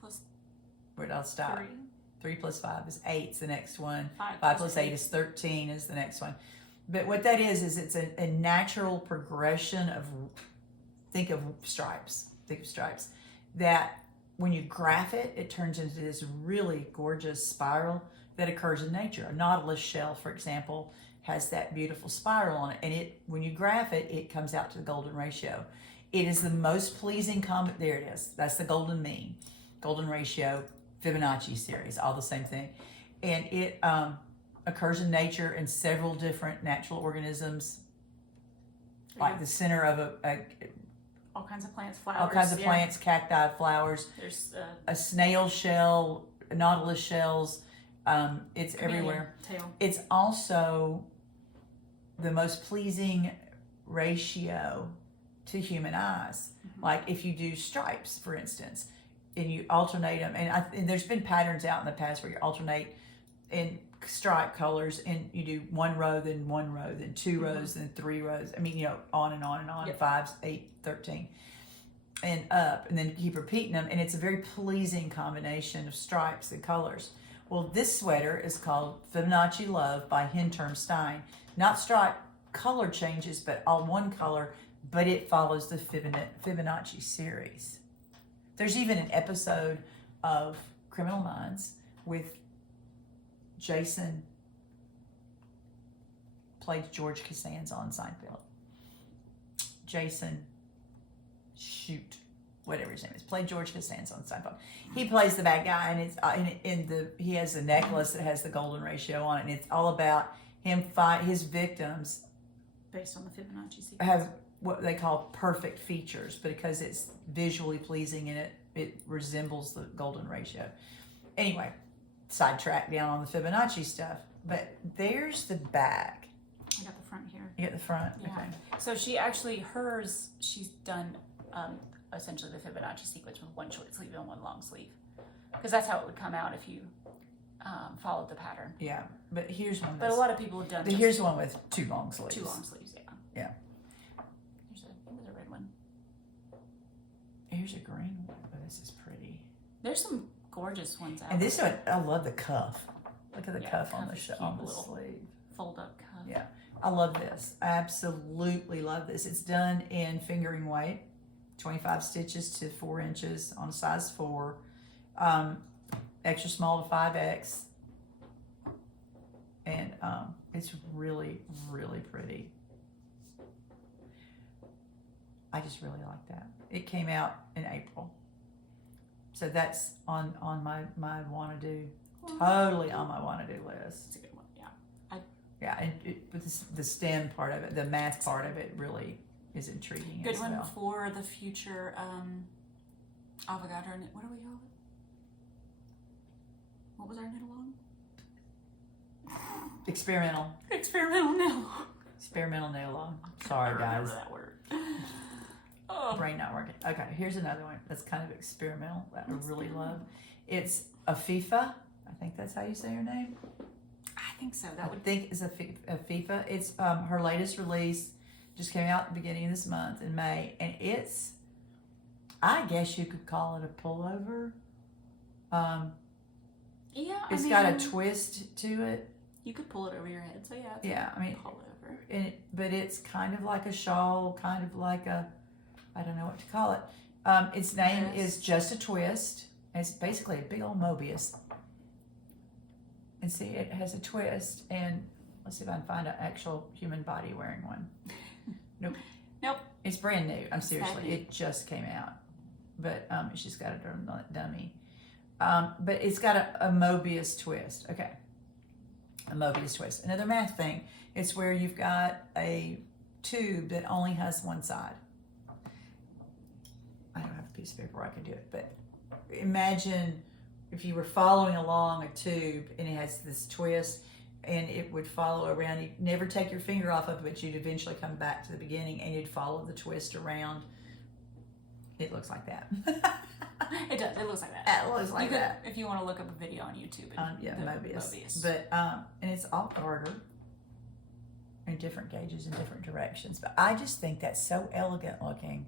plus where did I stop? 3. 3 plus 5 is 8 is the next one. 5 plus 8 is 13 is the next one. But what that is it's a natural progression of, think of stripes, that when you graph it, it turns into this really gorgeous spiral that occurs in nature. A nautilus shell, for example, has that beautiful spiral on it, and when you graph it, it comes out to the golden ratio. It is the most pleasing there it is. That's the golden mean, golden ratio, Fibonacci series, all the same thing. And it occurs in nature in several different natural organisms, like the center of all kinds of plants, flowers. All kinds of plants, cacti, flowers. There's a snail shell, nautilus shells. It's everywhere. Tail. It's also the most pleasing ratio to human eyes. Like if you do stripes, for instance, and you alternate them, and there's been patterns out in the past where you alternate in stripe colors, and you do 1 row, then 1 row, then 2 rows, then 3 rows. I mean, on and on and on. 5, 8, 13, and up, and then keep repeating them, and it's a very pleasing combination of stripes and colors. Well, this sweater is called Fibonacci Love by Hinterm Stein. Not stripe color changes, but all one color, but it follows the Fibonacci series. There's even an episode of Criminal Minds with Jason, played George Costanza on Seinfeld. Jason, whatever his name is, played George Costanza on Seinfeld. He plays the bad guy, and he has a necklace that has the golden ratio on it, and it's all about him his victims based on the Fibonacci sequence. Have what they call perfect features, because it's visually pleasing and it resembles the golden ratio. Anyway, sidetrack down on the Fibonacci stuff, but there's the back. I got the front here. You got the front? Yeah. Okay. So she's done essentially the Fibonacci sequence with 1 short sleeve and 1 long sleeve, because that's how it would come out if you followed the pattern. Yeah, but here's one. But a lot of people have done. Here's one with 2 long sleeves. 2 long sleeves, yeah. Yeah. Here's a red one. Here's a green one. Oh, this is pretty. There's some gorgeous ones out. And this one, I love the cuff. Look at the cuff on the sleeve. Fold up cuff. Yeah, I love this. I absolutely love this. It's done in fingering weight, 25 stitches to 4 inches on a size 4, extra small to 5X, and it's really, really pretty. I just really like that. It came out in April, so that's on my wanna do, totally on my wanna do list. It's a good one, yeah. Yeah, and but the stem part of it, the math part of it, really is intriguing. Good as one well. for the future avocado. What do we call it? What was our knit along? Experimental knit along. Experimental knit along. Sorry, guys. That word. Brain not working. Okay, here's another one that's kind of experimental that I really love. It's Afifa. I think that's how you say her name. I think so. I think it's Afifa. It's her latest release. Just came out at the beginning of this month in May, and it's, I guess you could call it a pullover. Yeah, it's got a twist to it. You could pull it over your head, so yeah. It's pullover. But it's kind of like a shawl, kind of like I don't know what to call it. Its name is Just a Twist. It's basically a big old Mobius. And see, it has a twist, and let's see if I can find an actual human body wearing one. Nope. It's brand new. I'm seriously. It just came out, but it's just got a dummy. But it's got a Mobius twist. Okay, a Mobius twist. Another math thing. It's where you've got a tube that only has one side. I don't have a piece of paper where I can do it, but imagine if you were following along a tube and it has this twist, and it would follow around. You'd never take your finger off of it, but you'd eventually come back to the beginning and you'd follow the twist around. It looks like that. It does. It looks like that. It looks like that. If you want to look up a video on YouTube. Yeah, Mobius. But, and it's all garter. in different gauges in different directions. But I just think that's so elegant looking.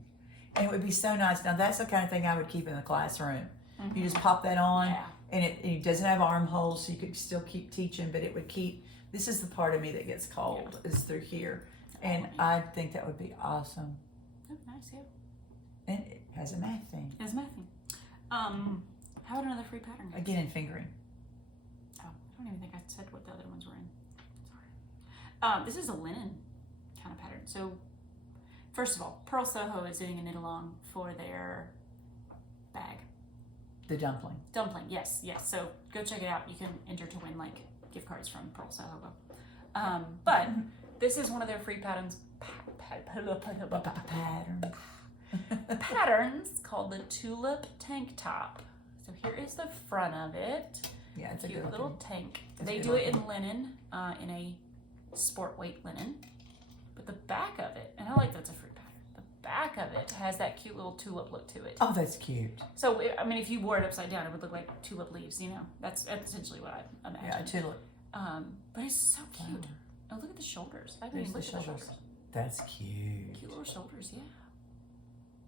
And it would be so nice. Now, that's the kind of thing I would keep in the classroom. Mm-hmm. You just pop that on, and it doesn't have armholes, so you could still keep teaching, but it would keep, this is the part of me that gets cold, is through here. And I think that would be awesome. Oh, nice, yeah. And it has a math thing. It has a math thing. How about another free pattern? Again, in fingering. Oh, I don't even think I said what the other ones were in. Sorry. This is a linen kind of pattern. So, first of all, Pearl Soho is doing a knit along for their bag. The dumpling. Dumpling, yes. So go check it out. You can enter to win like gift cards from Pearl Soho. But this is one of their free patterns. Patterns called the Tulip Tank Top. So here is the front of it. Yeah, it's a cute good little tank. They do it in linen, in a sport weight linen. But the back of it, and I like that's a free pattern. The back of it has that cute little tulip look to it. Oh, that's cute. So, I mean, if you wore it upside down, it would look like tulip leaves, you know? That's essentially what I imagine. Yeah, a tulip. But it's so cute. Oh, look at the shoulders. I haven't even looked at the shoulders. That's cute. Cute little shoulders, yeah.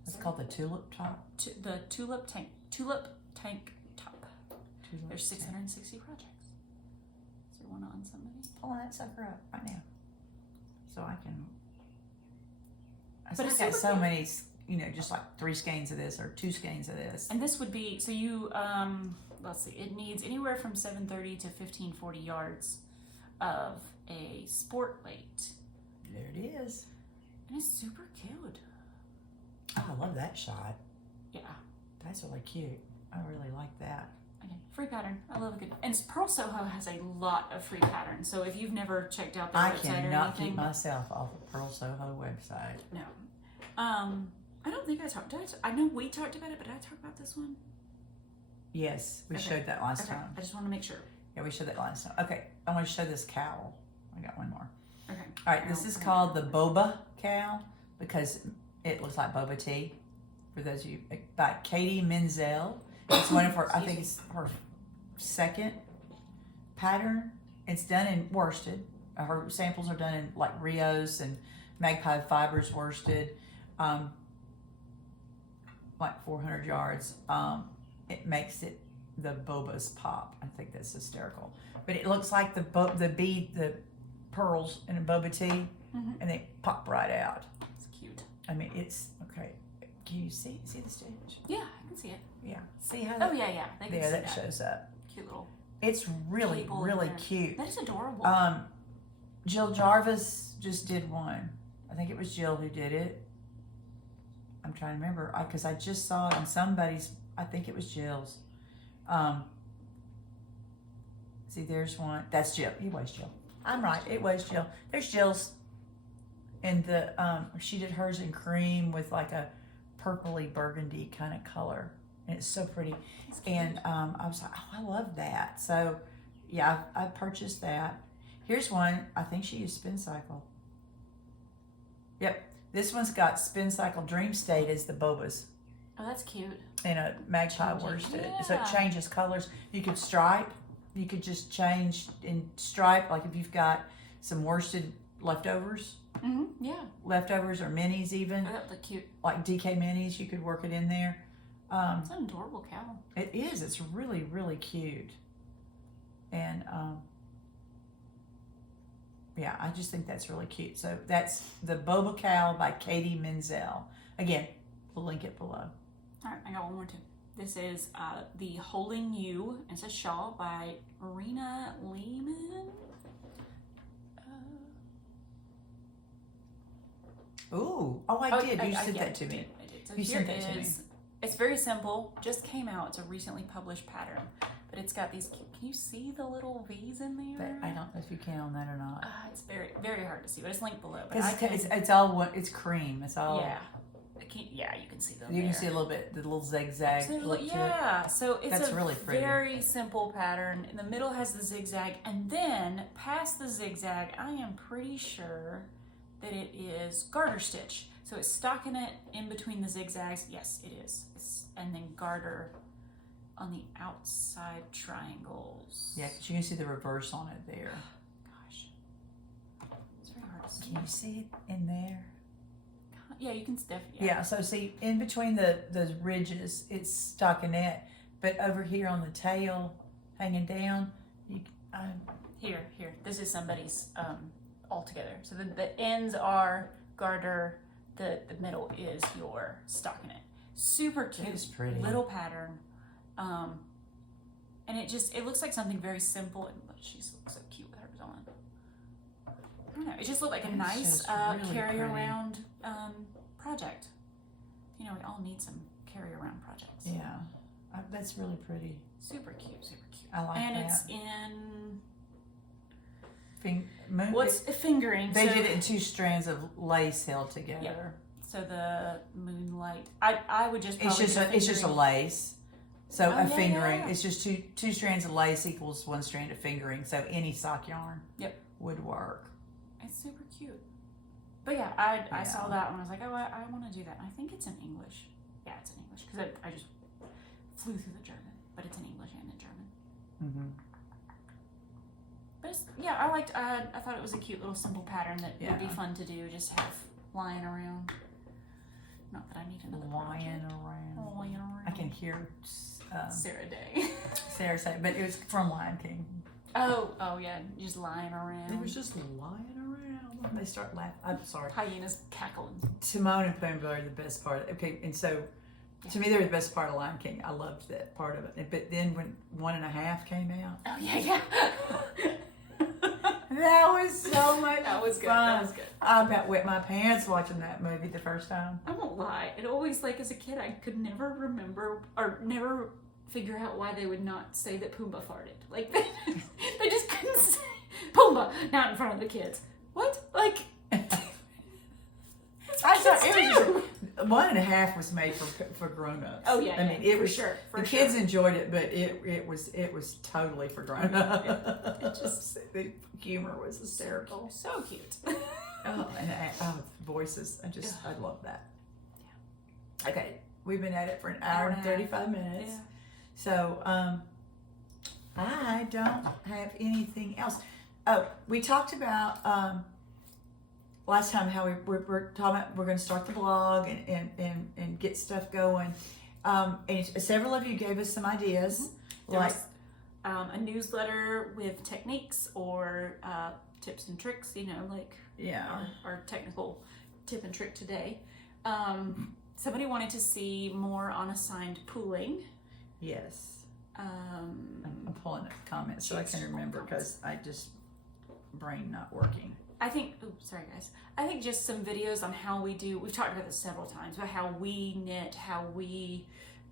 It's called the tulip top? The tulip tank top. There's 660 projects. Is there one on somebody? Pulling that sucker up right now. So I can. But I got so many, you know, just like 3 skeins of this or 2 skeins of this. And this would be, so you, let's see, it needs anywhere from 730 to 1540 yards of a sport weight. There it is. And it's super cute. Oh, I love that shot. Yeah. That's really cute. I really like that. Okay, free pattern. I love a good. And Pearl Soho has a lot of free patterns. So if you've never checked out their website or anything, I cannot keep myself off of Pearl Soho website. No. I don't think I talked. I know we talked about it, but did I talk about this one? Yes, we showed that last time. I just want to make sure. Yeah, we showed that last time. Okay, I want to show this cowl. I got one more. Okay. All right, this is called the Boba cowl because it looks like boba tea. For those of you, by Caytee Menzel. It's one of her, I think it's her second pattern. It's done in worsted. Her samples are done in like Rios and Magpie Fibers worsted, like 400 yards. It makes it the bobas pop. I think that's hysterical. But it looks like the pearls in a boba tea, and they pop right out. It's cute. I mean, it's okay. Can you see the stitch? Yeah, I can see it. Yeah. See how? Oh yeah. They can see that shows up. Cute little. It's really cute. That is adorable. Jill Jarvis just did one. I think it was Jill who did it. I'm trying to remember because I just saw it on somebody's. I think it was Jill's. See, there's one. That's Jill. It was Jill. I'm right. It was Jill. There's Jill's. And the she did hers in cream with like a purpley burgundy kind of color, and it's so pretty. And I was like, oh, I love that. So yeah, I purchased that. Here's one. I think she used Spin Cycle. Yep, this one's got Spin Cycle Dream State as the bobas. Oh, that's cute. And a magpie worsted, so it changes colors. You could stripe. You could just change in stripe, like if you've got some worsted leftovers. Yeah. Leftovers or minis even. Oh, that look cute. Like DK minis, you could work it in there. It's an adorable cowl. It is. It's really, really cute. And yeah, I just think that's really cute. So that's the Boba Cowl by Caytee Menzel. Again, we'll link it below. All right, I got one more too. This is the Holding You. It's a shawl by Marina Lehman. I did. You sent that to me. I did. So you sent that to me. It's very simple. Just came out. It's a recently published pattern, but it's got these. Can you see the little V's in there? But I don't know if you can on that or not. It's very, very hard to see, but it's linked below. But it's all one. It's cream. It's all. Yeah. You can see them. You can see a little bit, the little zigzag look to it. Yeah, so it's really pretty. Very simple pattern. In the middle has the zigzag, and then past the zigzag, I am pretty sure that it is garter stitch. So it's stockinette in between the zigzags. Yes, it is. And then garter on the outside triangles. Yeah, because you can see the reverse on it there. Gosh, it's very hard to Can you see it in there? Yeah, you can definitely. Yeah. So see, in between those ridges, it's stockinette, but over here on the tail, hanging down, Here. This is somebody's all together. So the ends are garter. The middle is your stockinette. Super cute. It's pretty. Little pattern. And it looks like something very simple. And she looks so cute with hers on. I don't know. It just looked like a nice really carry pretty. around project. You know, we all need some carry around projects. Yeah, that's really pretty. Super cute. I like and that. it's in fingering. They did it in 2 strands of lace held together. Yep. So the moonlight. I would just. It's just a lace. So a fingering. Yeah. It's just two strands of lace equals 1 strand of fingering. So any sock yarn. Yep. Would work. It's super cute. But yeah, I saw that and I was like, oh, I want to do that. And I think it's in English. Yeah, it's in English because I just flew through the German, but it's in English and in German. Mm-hmm. But I thought it was a cute little simple pattern that would be fun to do. Just have lying around. Not that I need another lying around. I can hear Sarah Day. Sarah say, but it was from Lion King. Oh yeah, just lying around. It was just lying around. They start laughing. I'm sorry. Hyenas cackling. Timon and Pumbaa are the best part. Okay, and so to me, they're the best part of Lion King. I loved that part of it. But then when 1.5 came out, oh yeah. that was so much That was good. fun. That was good. I about wet my pants watching that movie the first time. I won't lie. It always, like, as a kid, I could never remember or never figure out why they would not say that Pumbaa farted. Like, they just couldn't say Pumbaa, not in front of the kids. What? Like, I thought it was just, 1.5 was made for grown-ups. Oh yeah, I mean, it for was sure. The kids enjoyed it, but it was totally for grown-ups. It just the humor was hysterical. So cute. Oh, and the voices. I love that. Yeah. Okay, we've been at it for an hour and 35 minutes. Yeah. So, I don't have anything else. Oh, we talked about last time how we're talking about we're going to start the blog and get stuff going. And several of you gave us some ideas. There was a newsletter with techniques or tips and tricks, you know, like our technical tip and trick today. Somebody wanted to see more unassigned pooling. Yes. I'm pulling up comments so I can remember because I just brain not working. I think, sorry guys. I think just some videos on how we've talked about this several times, but how we knit, how we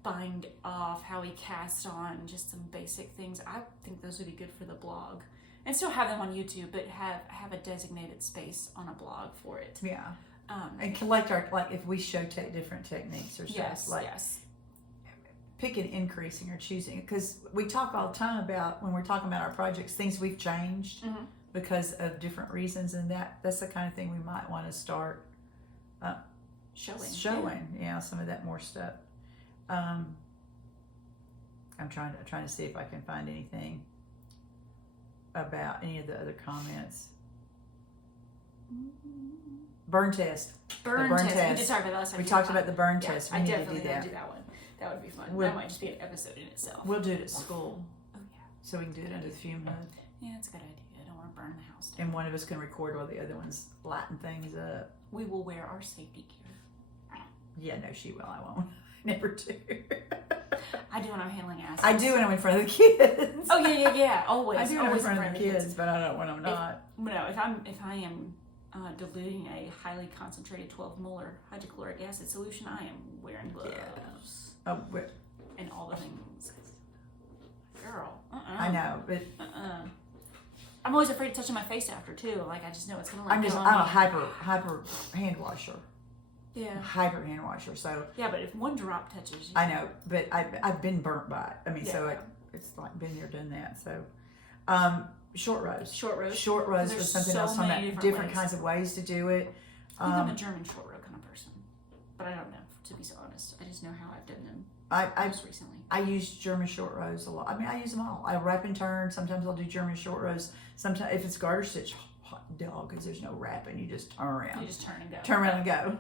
bind off, how we cast on, just some basic things. I think those would be good for the blog. And still have them on YouTube, but have a designated space on a blog for it. Yeah. And collect if we show different techniques or stuff. Yes. Picking, increasing, or choosing. Because we talk all the time about, when we're talking about our projects, things we've changed because of different reasons, and that's the kind of thing we might want to start showing. Yeah, some of that more stuff. I'm trying to see if I can find anything about any of the other comments. Burn test. Burn test. We did talk about that last time. We talked about the burn test. We need to do that. That would be fun. That might just be an episode in itself. We'll do it at school. Oh yeah. So we can do it under the fume hood. Yeah, it's a good idea. I don't want to burn the house down. And one of us can record while the other one's lighting things up. We will wear our safety gear. Yeah, no, she will. I won't. Never do. I do when I'm handling assets. I do when I'm in front of the kids. Oh yeah. Always. I do when I'm in front of the kids, but I don't when I'm not. If I am diluting a highly concentrated 12 molar hydrochloric acid solution, I am wearing gloves. Yes. Oh, and all the things. Girl. I know, but I'm always afraid of touching my face after too. Like I just know it's gonna. I'm a hyper hand washer. Yeah. Hyper hand washer. So. Yeah, but if one drop touches you. I know, but I've been burnt by it. I mean, so it's like been there, done that. So, short rows. Short rows was something else on that. Different kinds of ways to do it. I think I'm a German short row kind of person, but I don't know, to be so honest. I just know how I've done them. Most recently. I use German short rows a lot. I mean, I use them all. I wrap and turn. Sometimes I'll do German short rows. Sometimes if it's garter stitch, dog because there's no wrapping. You just turn around. You just turn and go. Turn around and go.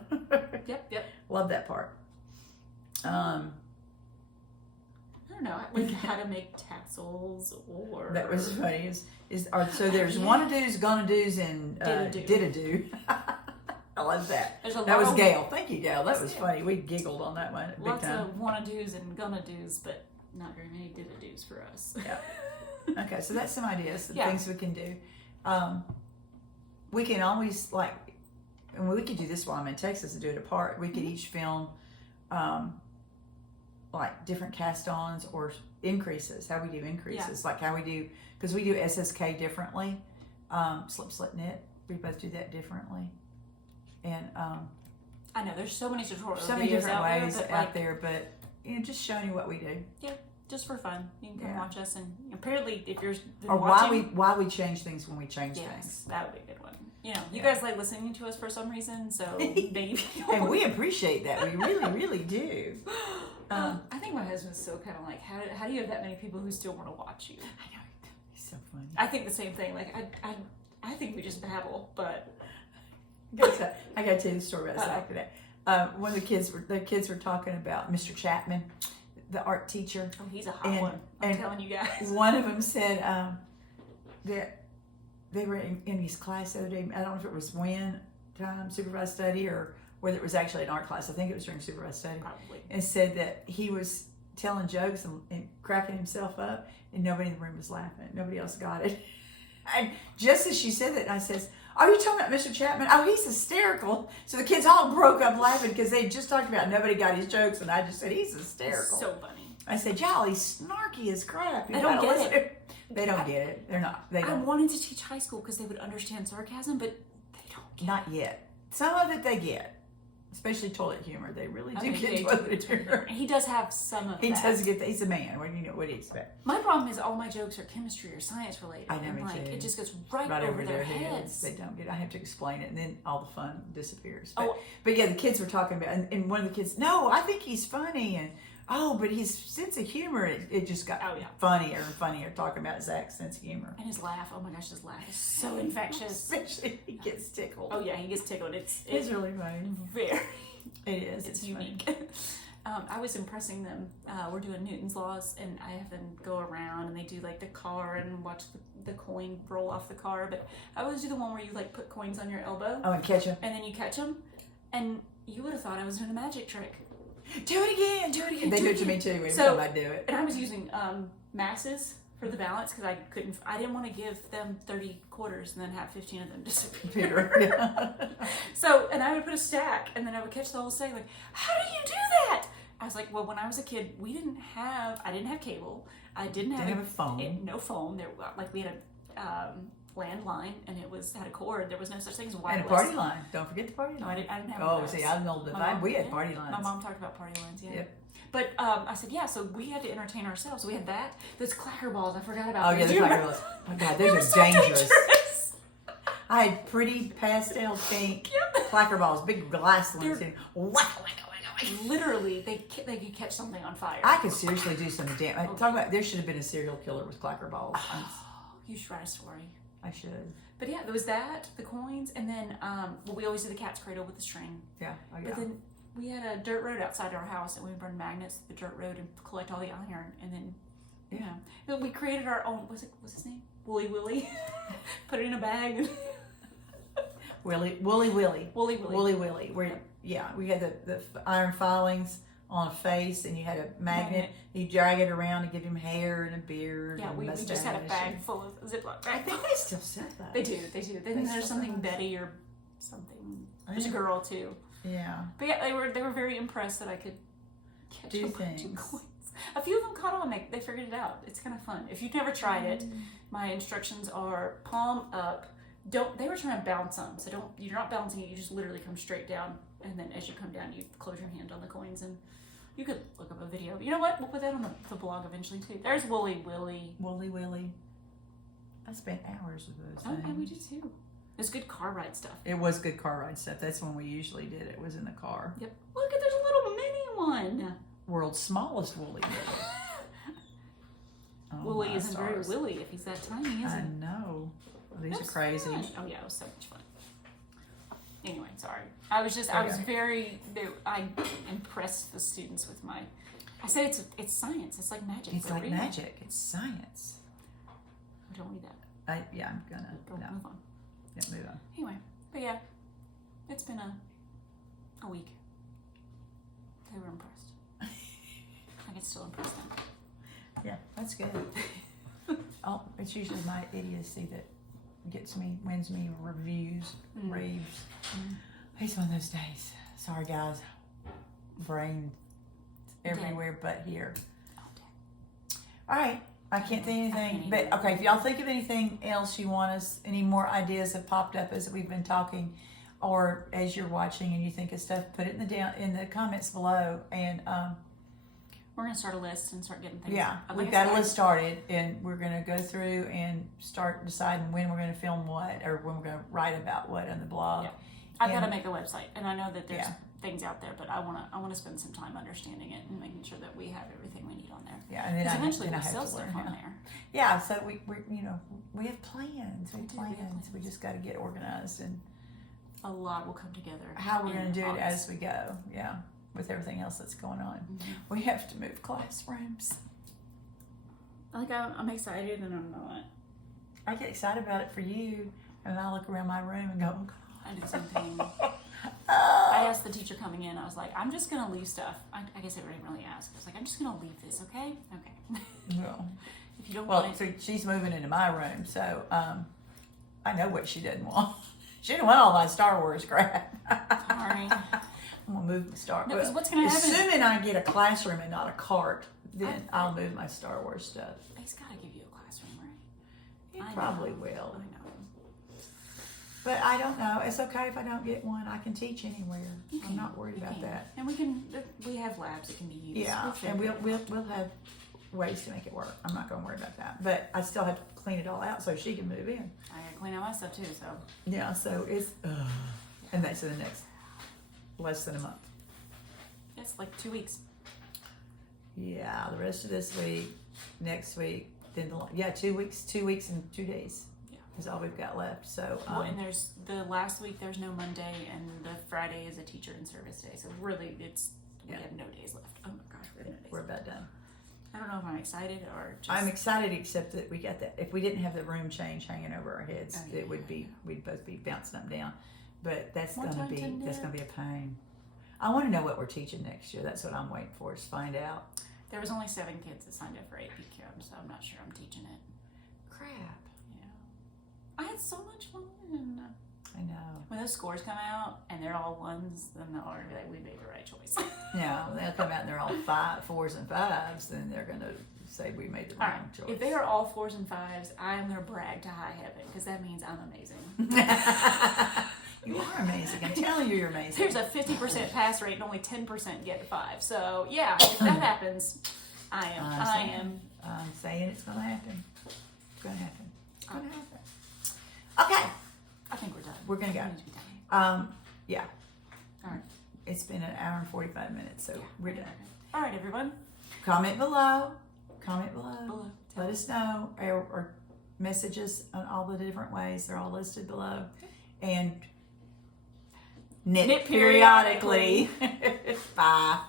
Yep. Love that part. I don't know, like how to make tassels or... That was funny. So there's wanna-dos, gonna-dos, and did-a-do. I love that. That was Gail. Thank you, Gail. That was funny. We giggled on that one. Lots of wanna-dos and gonna-dos, but not very many did-a-dos for us. Yeah. Okay, so that's some ideas of things we can do. We can always, like, and we could do this while I'm in Texas and do it apart. We could each film like different cast-ons or increases, how we do increases, like how we do, because we do SSK differently, slip knit, we both do that differently. And I know there's so many tutorials, so many different ways out there, but you know, just showing you what we do. Yeah, just for fun. You can come watch us, and apparently if you're why we change things when we change things. That would be a good one. You know, you guys like listening to us for some reason, so maybe. And we appreciate that. We really, really do. I think my husband's still kind of like, how do you have that many people who still want to watch you? I know, he's so funny. I think the same thing. Like I think we just babble, but I got to tell you the story about Zach today. One of the kids were talking about Mr. Chapman, the art teacher. Oh, he's a hot one. I'm telling you guys. One of them said that they were in his class the other day. I don't know if it was supervised study, or whether it was actually an art class. I think it was during supervised study. Probably. And said that he was telling jokes and cracking himself up, and nobody in the room was laughing. Nobody else got it. And just as she said that, I says, "Are you talking about Mr. Chapman? Oh, he's hysterical." So the kids all broke up laughing because they just talked about nobody got his jokes, and I just said, "He's hysterical." So funny. I said, "Y'all, he's snarky as crap." They don't get it. They don't get it. They're not. They don't. I wanted to teach high school because they would understand sarcasm, but they don't get it. Not yet. Some of it they get. Especially toilet humor. They really do get toilet humor. He does have some of that. He does get that. He's a man. What do you expect? My problem is all my jokes are chemistry or science related. I know, me too. It just goes right over their heads. They don't get it. I have to explain it, and then all the fun disappears. But yeah, the kids were talking about, and one of the kids, no, I think he's funny, and but his sense of humor, it just got funnier and funnier talking about Zach's sense of humor. And his laugh, oh my gosh, his laugh is so infectious. Especially he gets tickled. Oh yeah, he gets tickled. It's really funny. Very. It is. It's unique. I was impressing them. We're doing Newton's Laws, and I have them go around, and they do like the car and watch the coin roll off the car. But I always do the one where you like put coins on your elbow. Oh, and catch them. And then you catch them. And you would have thought I was doing a magic trick. Do it again. Do it again. They do it to me too every time I do it. And I was using masses for the balance because I didn't want to give them 30 quarters and then have 15 of them disappear. So, and I would put a stack, and then I would catch the whole stack. Like, how do you do that? I was like, well, when I was a kid, I didn't have cable. I didn't have a phone. No phone. We had a landline, and had a cord. There was no such thing as wireless. And a party line. Don't forget the party line. No, I didn't have one. See, I know that we had party lines. My mom talked about party lines, yeah. Yep. But I said, so we had to entertain ourselves. We had that. Those clacker balls, I forgot about. Oh, yeah, the clacker balls. Oh, God, those are dangerous. I had pretty pastel pink clacker balls, big glass ones. Whack. Literally, they could catch something on fire. I could seriously do some damage. Talk about, there should have been a serial killer with clacker balls. You should write a story. I should. But yeah, there was that, the coins, and then we always did the cat's cradle with the string. Yeah. But then we had a dirt road outside our house, and we would run magnets to the dirt road and collect all the iron, and then we created our own. What's his name? Woolly Willy. Put it in a bag. Woolly Willy. We had the iron filings on a face, and you had a magnet. You drag it around and give him hair and a beard. Yeah, we just had a bag full of Ziploc bags. I think they still sell that. They do. Then there's something Betty or something. There's a girl too. Yeah. But yeah, they were very impressed that I could catch do a bunch things. of coins. A few of them caught on. They figured it out. It's kind of fun. If you've never tried it, my instructions are palm up. They were trying to bounce them, so you're not bouncing it. You just literally come straight down, and then as you come down, you close your hand on the coins, and you could look up a video. You know what? We'll put that on the blog eventually too. There's Woolly Willy. I spent hours with those things. Oh, we did too. It was good car ride stuff. It was good car ride stuff. That's when we usually did it. Was in the car. Yep. Look, there's a little mini one. World's smallest Woolly Willy. Woolly isn't very willy if he's that tiny, is he? I know. These are crazy. Fun. Oh yeah, it was so much fun. Anyway, sorry. I was I impressed the students with my. I said it's science. It's like magic. It's like magic. It's science. Don't read that. I'm gonna move on. Yeah, move on. Anyway, but yeah, it's been a week. They were impressed. I can still impress them. Yeah, that's good. Oh, it's usually my idiocy that wins me reviews, raves. It's one of those days. Sorry, guys. Brain everywhere but here. All right. I can't think of anything. But, okay, if y'all think of anything else you want us, any more ideas have popped up as we've been talking, or as you're watching and you think of stuff, put it in the comments below. And we're going to start a list and start getting things. Yeah, we've got a list started, and we're going to go through and start deciding when we're going to film what, or when we're going to write about what on the blog. Yeah. I've got to make a website, and I know that there's things out there, but I want to spend some time understanding it and making sure that we have everything we need on there. Yeah, and then eventually we'll sell stuff on there. Yeah, so we have plans. We just got to get organized, and a lot will come together. How we're going to do it as we go. Yeah, with everything else that's going on, we have to move classrooms. Like I'm excited, and I'm not. I get excited about it for you, and I look around my room and go, oh, God. I do the same thing. I asked the teacher coming in, I was like, I'm just going to leave stuff. I guess I didn't really ask. I was like, I'm just going to leave this, okay? Okay. Well, if you don't want it. So she's moving into my room, so I know what she didn't want. She didn't want all my Star Wars crap. Sorry. I'm going to move the Star Wars. No, what's going to happen? Assuming I get a classroom and not a cart, then I'll move my Star Wars stuff. He's got to give you a classroom, right? He probably will. I know. But I don't know. It's okay if I don't get one. I can teach anywhere. I'm not worried about that. And we have labs that can be used. Yeah, and we'll have ways to make it work. I'm not going to worry about that. But I still have to clean it all out so she can move in. I got to clean out my stuff too, so. Yeah, so it's, and that's in the next less than a month. It's like 2 weeks. Yeah, the rest of this week, next week, then 2 weeks and 2 days. Is all we've got left. So and there's the last week there's no Monday, and the Friday is a teacher and service day. So really we have no days left. Oh my gosh, we have no days. We're about done. I don't know if I'm excited or just. I'm excited, except that we got that. If we didn't have the room change hanging over our heads, it would be we'd both be bouncing up and down. But that's gonna be a pain. I want to know what we're teaching next year. That's what I'm waiting for, is find out. There was only 7 kids that signed up for AP Chem, so I'm not sure I'm teaching it. Crap. I had so much fun. I know. When those scores come out and they're all ones, then they'll already be like, we made the right choice. Yeah, when they'll come out and they're all 4s and 5s, then they're going to say we made the wrong choice. If they are all 4s and 5s, I'm going to brag to high heaven, because that means I'm amazing. You are amazing. I'm telling you, you're amazing. There's a 50% pass rate and only 10% get 5. So, yeah, if that happens, I am. I'm saying it's going to happen. It's going to happen. It's going to happen. Okay. I think we're done. We're going to go. Yeah. All right. It's been an hour and 45 minutes, so we're done. All right, everyone. Comment below. Let us know, or message us on all the different ways. They're all listed below. And knit periodically. Bye.